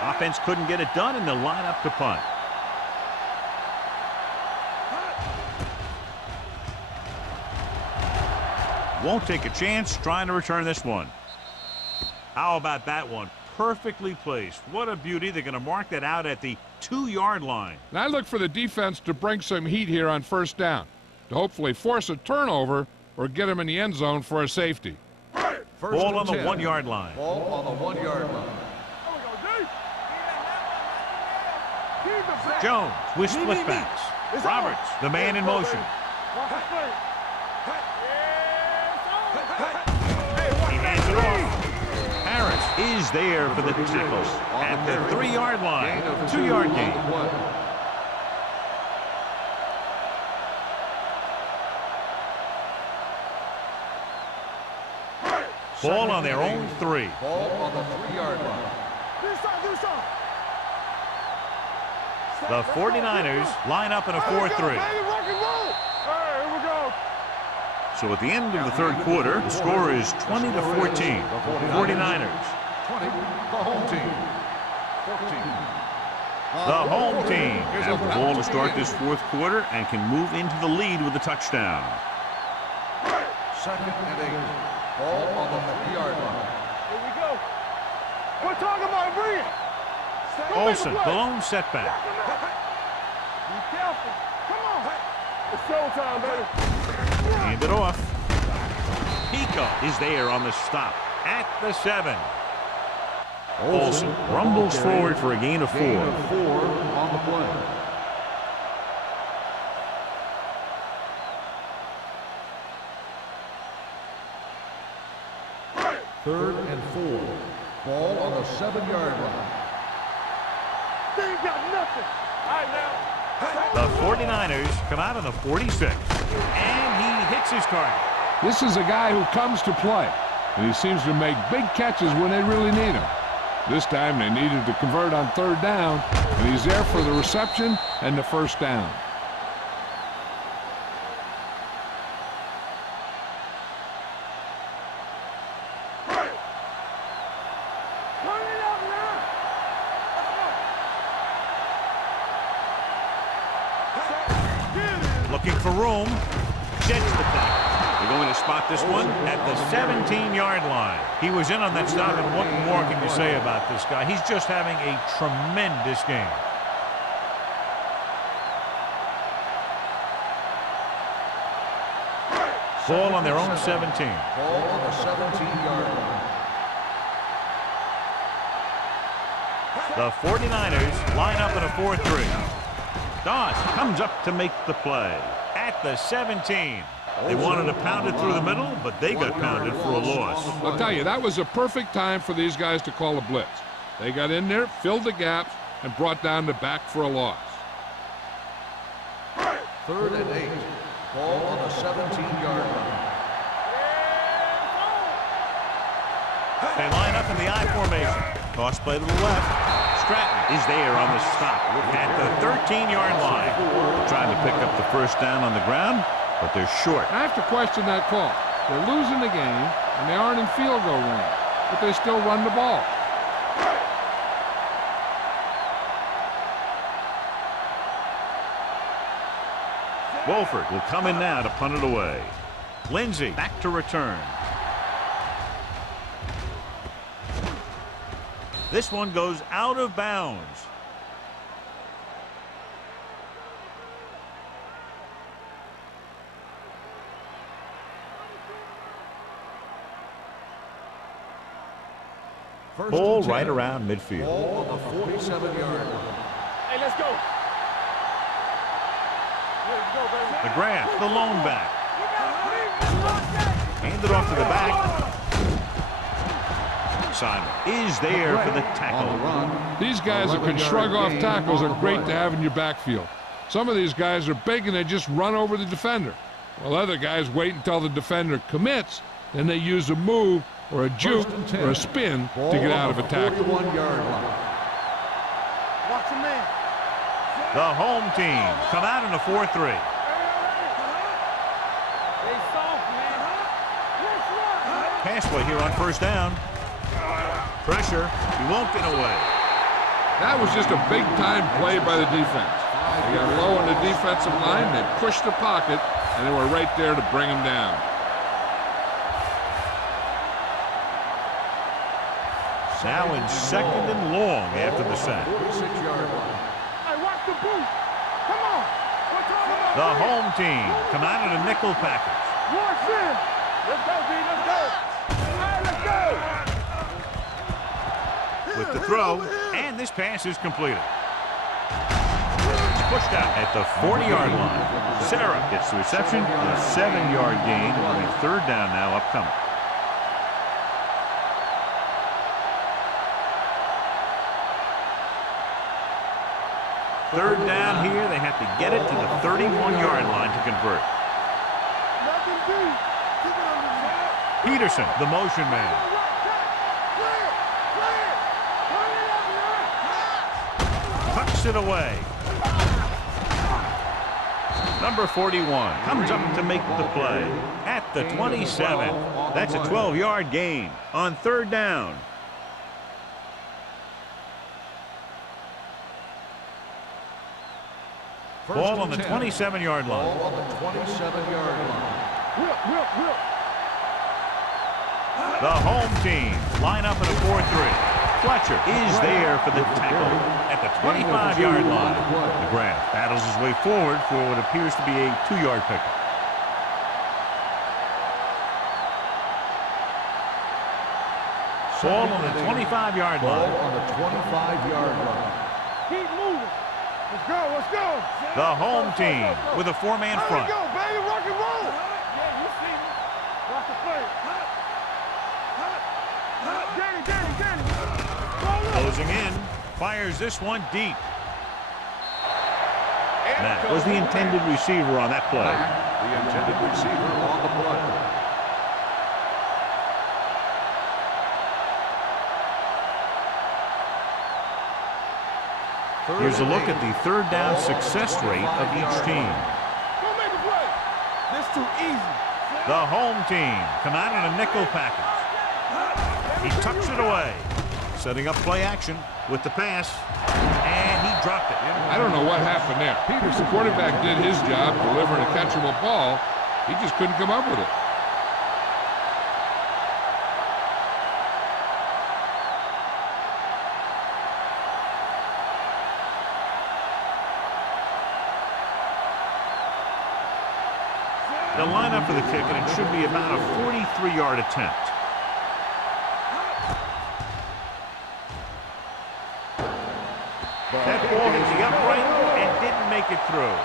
Offense couldn't get it done, and they'll line up to punt. Won't take a chance trying to return this one. How about that one? Perfectly placed. What a beauty. They're going to mark that out at the 2-yard line. And I look for the defense to bring some heat here on first down, to hopefully force a turnover or get them in the end zone for a safety. Ball on the 1-yard line. Ball on the 1-yard line. Jones with split backs. Roberts, the man in motion. Watch the play. He hands it off. Harris is there for the tackle at the 3-yard line. 2-yard gain. Ball on their own 3. Ball on the 3-yard line. The 49ers line up in a 4-3. So at the end of the third quarter, the score is 20-14. 49ers. 20, the home team. 14. The home team have the ball to start this fourth quarter and can move into the lead with a touchdown. 2nd and 8. Ball on the 3-yard line. Here we go. We're talking about bringing. Olsen, the lone setback. Be careful. Come on. It's showtime, baby. Hand it off. Pico is there on the stop at the 7. Olsen rumbles forward for a gain of 4. Gain of 4 on the play. Third and 4. Ball on the 7-yard line. They ain't got nothing. All right, now. The 49ers come out on the 46, and he hits his target. This is a guy who comes to play, and he seems to make big catches when they really need him. This time they needed to convert on 3rd down, and he's there for the reception and the 1st down. Looking for room. Jets the play. They're going to spot this one at the 17-yard line. He was in on that stop, and what more can you say about this guy? He's just having a tremendous game. Ball on their own 17. Ball on the 17-yard line. The 49ers line up in a 4-3. Doss comes up to make the play at the 17. They wanted to pound it through the middle, but they got pounded for a loss. I'll tell you, that was a perfect time for these guys to call a blitz. They got in there, filled the gaps, and brought down the back for a loss. 3rd and 8. Ball on the 17-yard line. They line up in the I formation. Toss play to the left. Stratton is there on the stop at the 13-yard line. Trying to pick up the 1st down on the ground, but they're short. I have to question that call. They're losing the game, and they aren't in field goal range, but they still run the ball. Wolford will come in now to punt it away. Lindsey back to return. This one goes out of bounds. Ball right around midfield. Ball on the 47-yard line. Hey, let's go. McGrath, the lone back. Hand it off to the back. Simon is there for the tackle. These guys that can shrug off tackles are great to have in your backfield. Some of these guys are big and they just run over the defender, while other guys wait until the defender commits, then they use a move or a juke or a spin to get out of a tackle. 41-yard line. Watch a man. The home team come out in a 4-3. Pass play here on 1st down. Pressure. He won't get away. That was just a big-time play by the defense. They got low on the defensive line, they pushed the pocket, and they were right there to bring him down. Now in 2nd and long after the sack. 46-yard line. Hey, watch the boot. Come on. We're talking about The home team come out in a nickel package. Rush in. Let's go, B. Let's go. Hey, let's go. With the throw, and this pass is completed. pushed out at the 40-yard line. Sarah gets the reception, a 7-yard gain. It'll be third down now upcoming. Third down here. They have to get it to the 31-yard line to convert. Peterson, the motion man. Tucks it away. Number 41 comes up to make the play at the 27. That's a 12-yard gain on third down. Ball on the 27-yard line. Ball on the 27-yard line. The home team line up in a 4-3. Fletcher is there for the tackle at the 25-yard line. McGrath battles his way forward for what appears to be a 2-yard pickup. Ball on the 25-yard line. Ball on the 25-yard line. Keep moving. Let's go, let's go. The home team with a 4-man front. Let's go, baby, rock and roll. Yeah, you see me. Watch the play. Danny. Closing in, fires this one deep. That was the intended receiver on that play. The intended receiver on the play. Here's a look at the third down success rate of each team. Go make a play. This too easy. The home team come out in a nickel package. He tucks it away. Setting up play action with the pass. And he dropped it. I don't know what happened there. Peterson, quarterback, did his job delivering a catchable ball. He just couldn't come up with it. They'll line up for the kick, and it should be about a 43-yard attempt. That ball hit the upright and didn't make it through.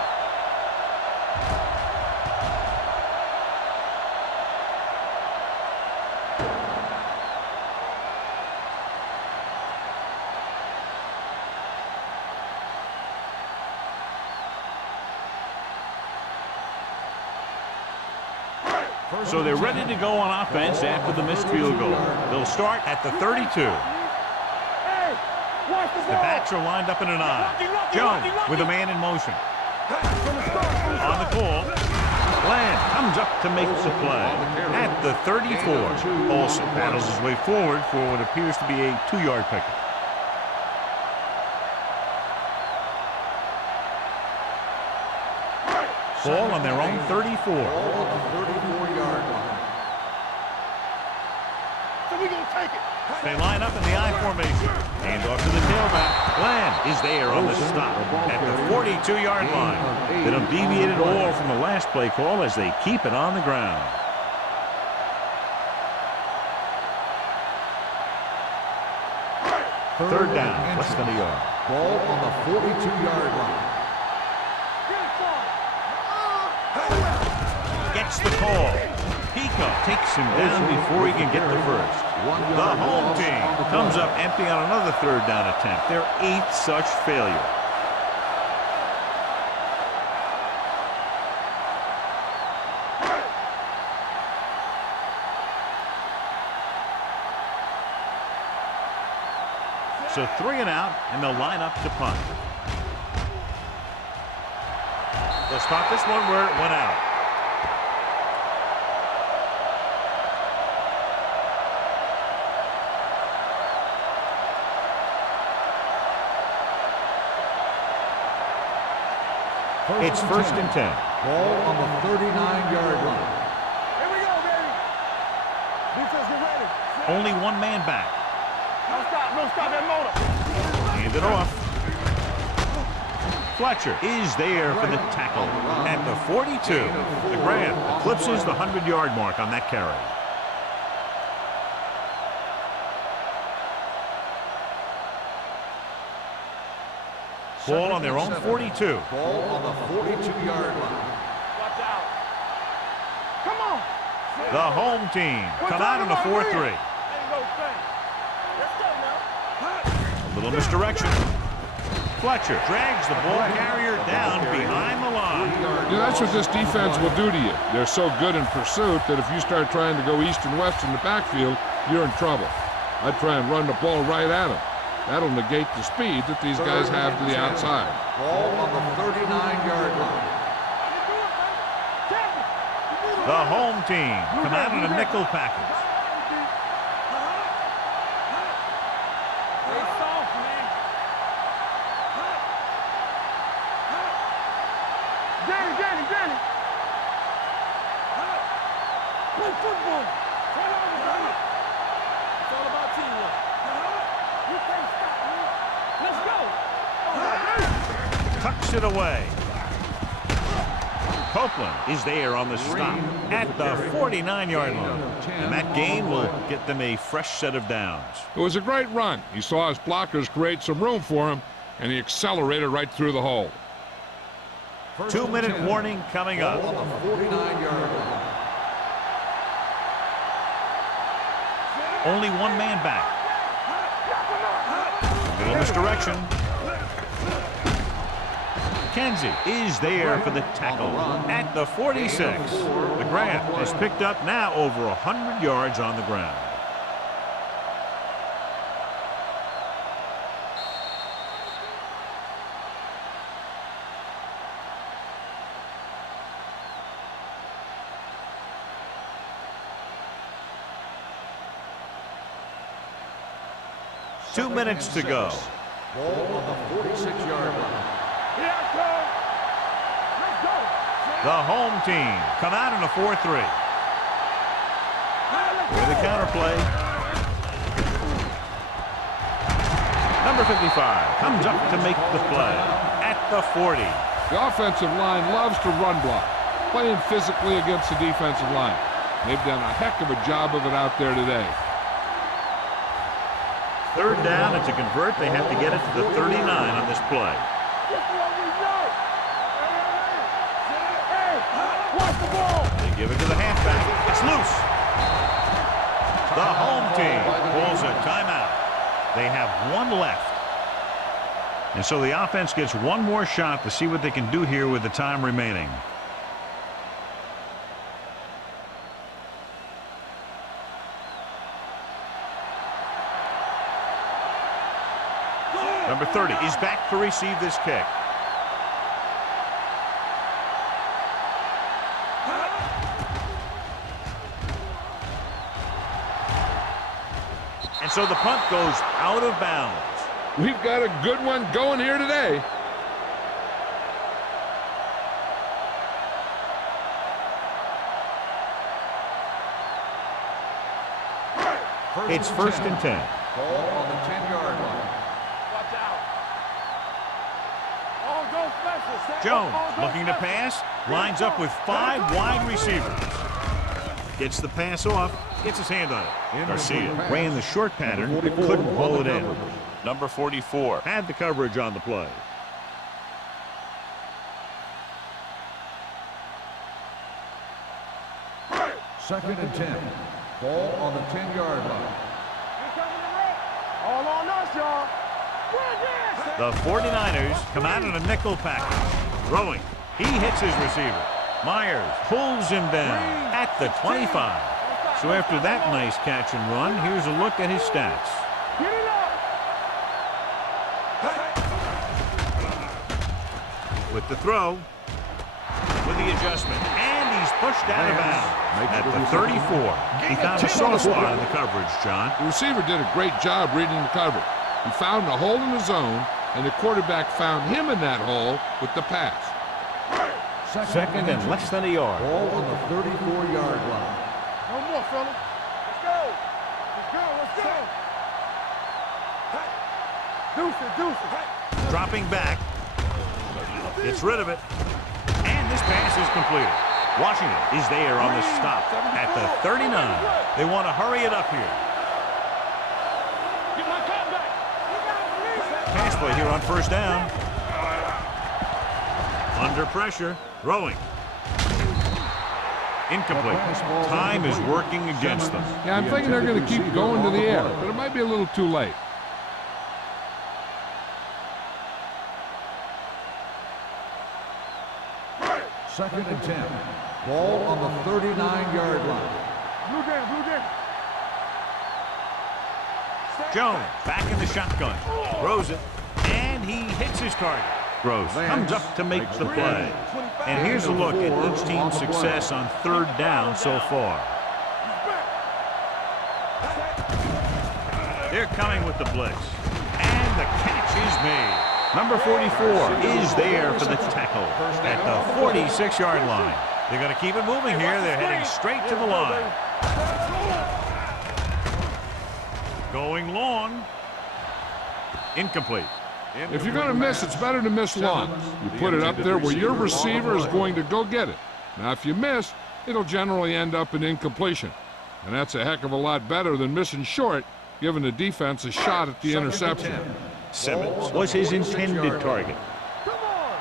So they're ready to go on offense after the missed field goal. They'll start at the 32. The backs are lined up in an I. Jones with a man in motion. On the call. Bland comes up to make the play at the 34. Olsen battles his way forward for what appears to be a 2-yard pickup. Ball on their own 34. Ball on the 34-yard line. So we gonna take it. They line up in the I formation. Hand off to the tailback. Bland is there on the stop at the 42-yard line. They don't deviate at all from the last play call as they keep it on the ground. Third down, less than a yard. Ball on the 42-yard line. Gets the call. Pico takes him down before he can get the first. The home team comes up empty on another third down attempt. Their 8th such failure. So 3 and out, and they'll line up to punt. They'll spot this one where it went out. It's first and 10. Ball on the 39-yard line. Here we go, baby. Defense, get ready. Only one man back. Don't stop that motor. Hand it off. Fletcher is there for the tackle at the 42. McGrath eclipses the 100-yard mark on that carry. Ball on their own 42. Ball on the 42-yard line. Watch out. Come on. The home team come out in the 4-3. Ain't no thing. Let's go now. A little misdirection. Fletcher drags the ball carrier down behind the line. That's what this defense will do to you. They're so good in pursuit that if you start trying to go east and west in the backfield, you're in trouble. I'd try and run the ball right at them. That'll negate the speed that these guys have to the outside. Ball on the 39-yard line. The home team come out in a nickel package. Stay soft, man. Danny. Play football. It's all about teamwork. You can't stop me. Let's go. Tucks it away. Copeland is there on the stop at the 49-yard line. And that gain will get them a fresh set of downs. It was a great run. He saw his blockers create some room for him, and he accelerated right through the hole. 2-minute warning coming up. Ball on the 49-yard line. Only one man back. Little misdirection. Kenzie is there for the tackle at the 46. The Grant has picked up now over 100 yards on the ground. Two minutes to go. Ball on the 46-yard line. Here I come. Let's go. The home team come out in a 4-3. With a counterplay. Number 55 comes up to make the play at the 40. The offensive line loves to run block, playing physically against the defensive line. They've done a heck of a job of it out there today. Third down, and to convert, they have to get it to the 39 on this play. This is what we know. Hey, watch the ball. They give it to the halfback. It's loose. The home team pulls a timeout. They have one left. And so the offense gets one more shot to see what they can do here with the time remaining. Number 30 is back to receive this kick. And so the punt goes out of bounds. We've got a good one going here today. It's first and 10. Ball on the 10-yard line. Watch out. All go special. Jones All go looking to special. pass, lines up with 5 wide receivers. Gets the pass off, gets his hand on it. Garcia ran the short pattern, but couldn't pull it in. Number 44 had the coverage on the play. Second and 10. Ball on the 10-yard line. All on us, y'all. The 49ers come out in a nickel package. Throwing. He hits his receiver. Myers pulls him down at the 25. So after that nice catch and run, here's a look at his stats. Get it up. With the throw, with the adjustment, and he's pushed out of bounds at the 34. He found a soft spot in the coverage, John. The receiver did a great job reading the coverage. He found a hole in the zone, and the quarterback found him in that hole with the pass. Second and less than a yard. Ball on the 34-yard line. No more, fella. Let's go. Let's go. Deuce it. Dropping back. Gets rid of it. And this pass is completed. Washington is there on the stop at the 39. They want to hurry it up here. Get my cat back. Pass play here on first down. Under pressure, throwing. Incomplete. Time is working against them. Yeah, I'm thinking they're going to keep going to the air, but it might be a little too late. Second and 10. Ball on the 39-yard line. Blue down, blue down. Jones back in the shotgun. Throws it, and he hits his target. Throws. Comes up to make the play. And here's a look at each team's success on third down so far. They're coming with the blitz. And the catch is made. Number 44 is there for the tackle at the 46-yard line. They're going to keep it moving here. They're heading straight to the line. Going long. Incomplete. If you're going to miss, it's better to miss long. You put it up there where your receiver is going to go get it. Now, if you miss, it'll generally end up in incompletion. And that's a heck of a lot better than missing short, giving the defense a shot at the interception. Simmons was his intended target. Come on.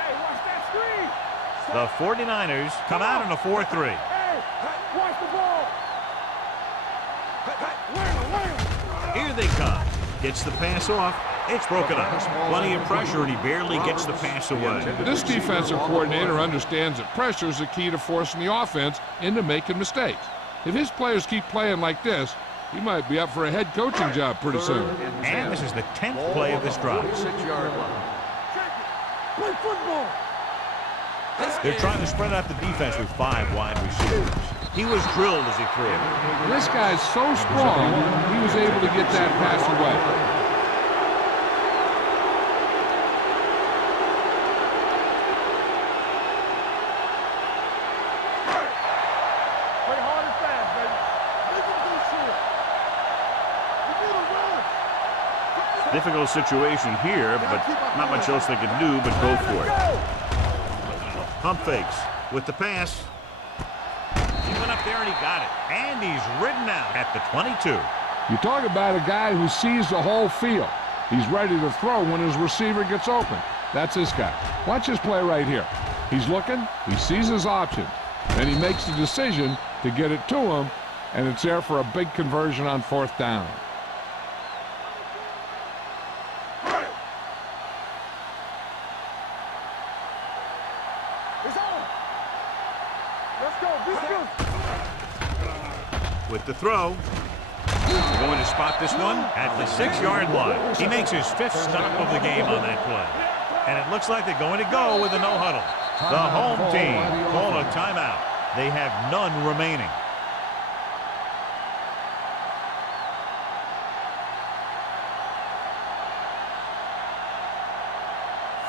Hey, watch that screen. The 49ers come out in a 4-3. Hey, watch the ball. Wham, Here they come. Gets the pass off. It's broken up. Plenty of pressure, and he barely gets the pass away. This defensive coordinator understands that pressure is the key to forcing the offense into making mistakes. If his players keep playing like this, he might be up for a head coaching job pretty soon. And this is the 10th play of this drive. 6-yard line. Play football. They're trying to spread out the defense with 5 wide receivers. He was drilled as he threw it. This guy's so strong, he was able to get that pass away. Play hard and fast, baby. Make him do shit. You need to run. Difficult situation here, but not much else they can do but go for it. Pump fakes with the pass. He went up there and he got it. And he's ridden out at the 22. You talk about a guy who sees the whole field. He's ready to throw when his receiver gets open. That's this guy. Watch this play right here. He's looking, he sees his options, and he makes the decision to get it to him, and it's there for a big conversion on 4th down. It's on. Let's go. Be still. With the throw. They're going to spot this one at the 6-yard line. He makes his 5th stop of the game on that play. And it looks like they're going to go with a no-huddle. The home team call a timeout. They have none remaining.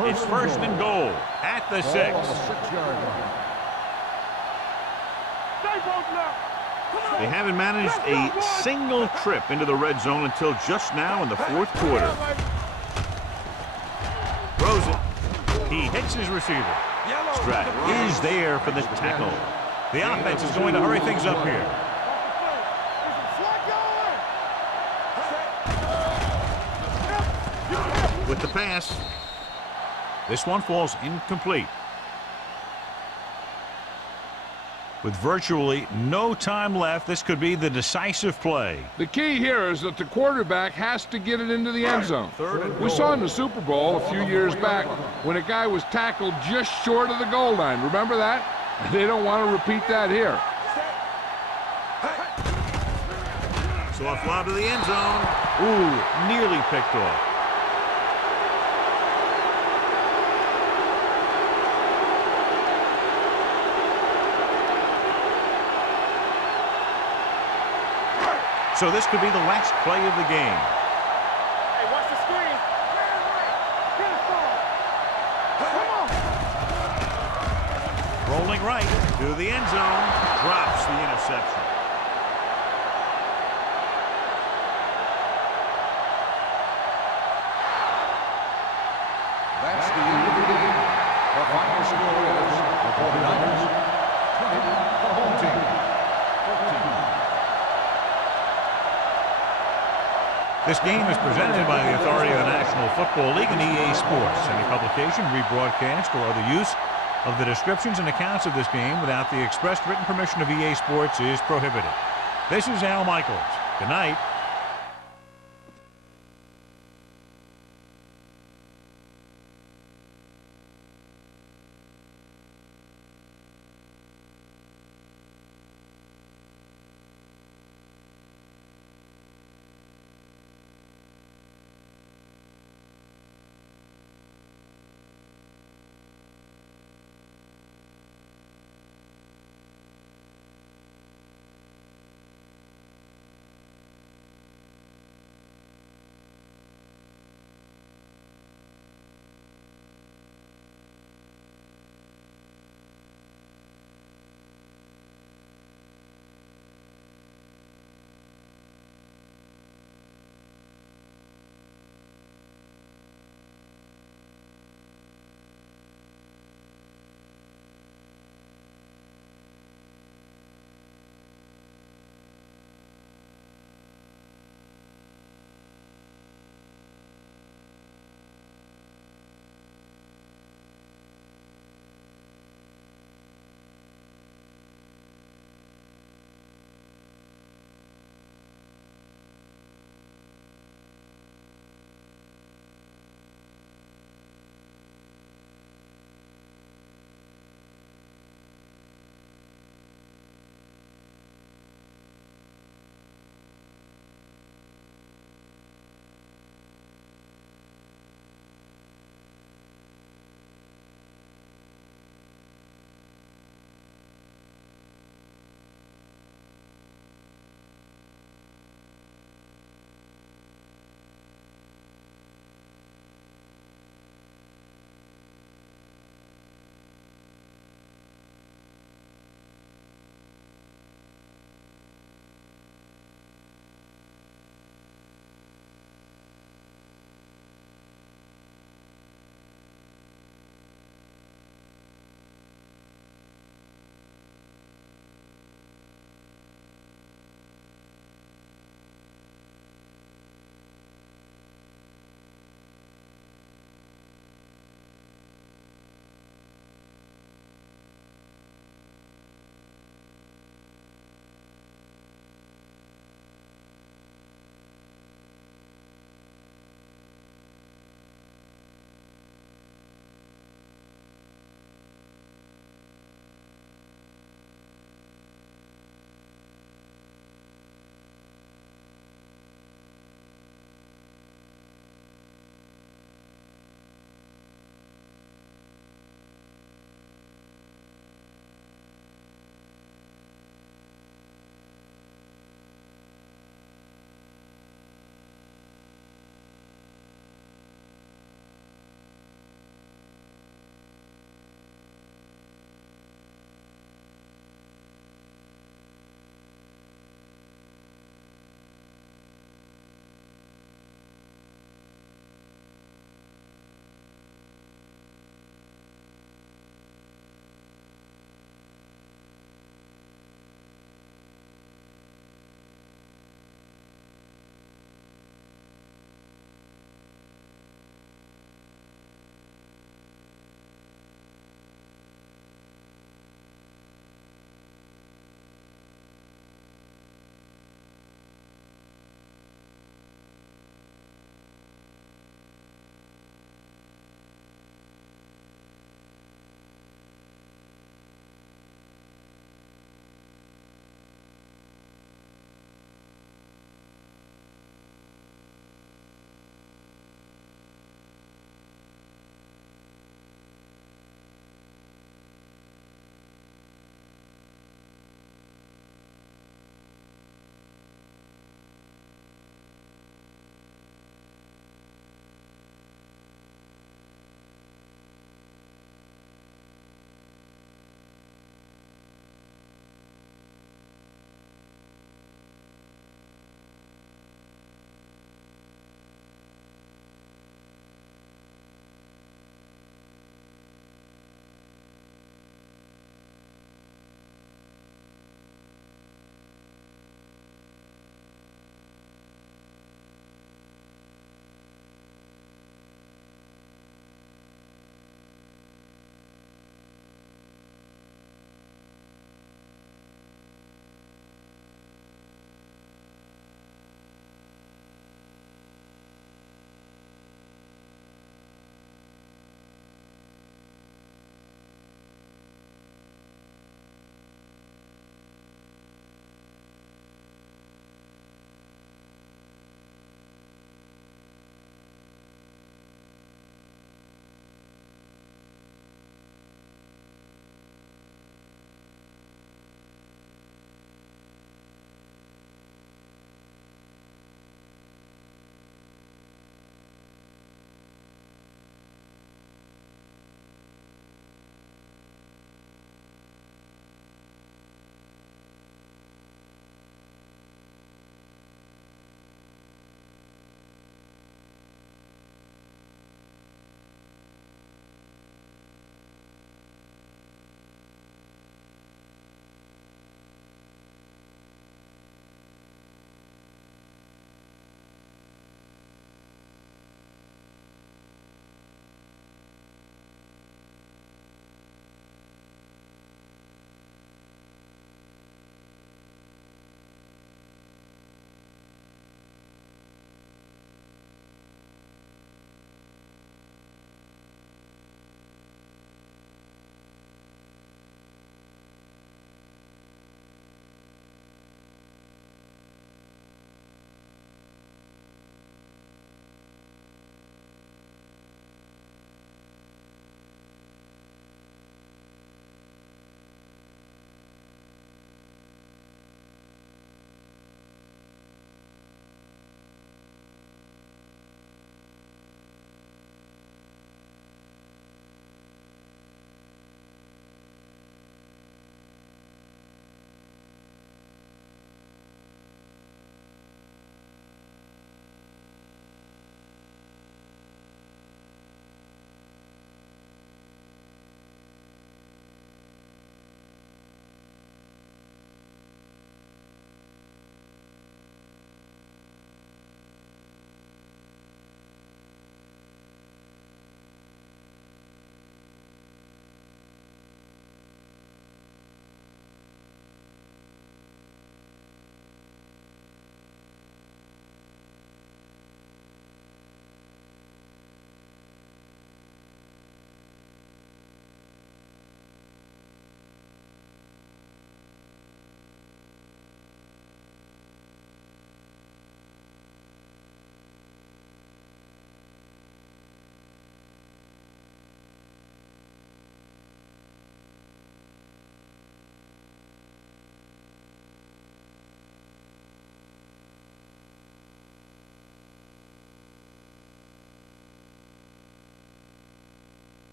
It's 1st and goal at the 6. 6-yard line. Stay both left. Come on. They haven't managed a single trip into the red zone until just now in the 4th quarter. Throws it. He hits his receiver. Stroud is there for the tackle. The offense is going to hurry things up here. With the pass. This one falls incomplete. With virtually no time left, this could be the decisive play. The key here is that the quarterback has to get it into the end zone. We saw in the Super Bowl a few years back when a guy was tackled just short of the goal line. Remember that? They don't want to repeat that here. Soft lob to the end zone. Ooh, nearly picked off. So this could be the last play of the game. Hey, watch the screen. Get it for him. Come on. Rolling right to the end zone. Drops the interception. That's the end of the game. The final score is the 49ers 20, the home team 14. This game is presented by the authority of the National Football League and EA Sports. Any publication, rebroadcast, or other use of the descriptions and accounts of this game without the expressed written permission of EA Sports is prohibited. This is Al Michaels. Good night.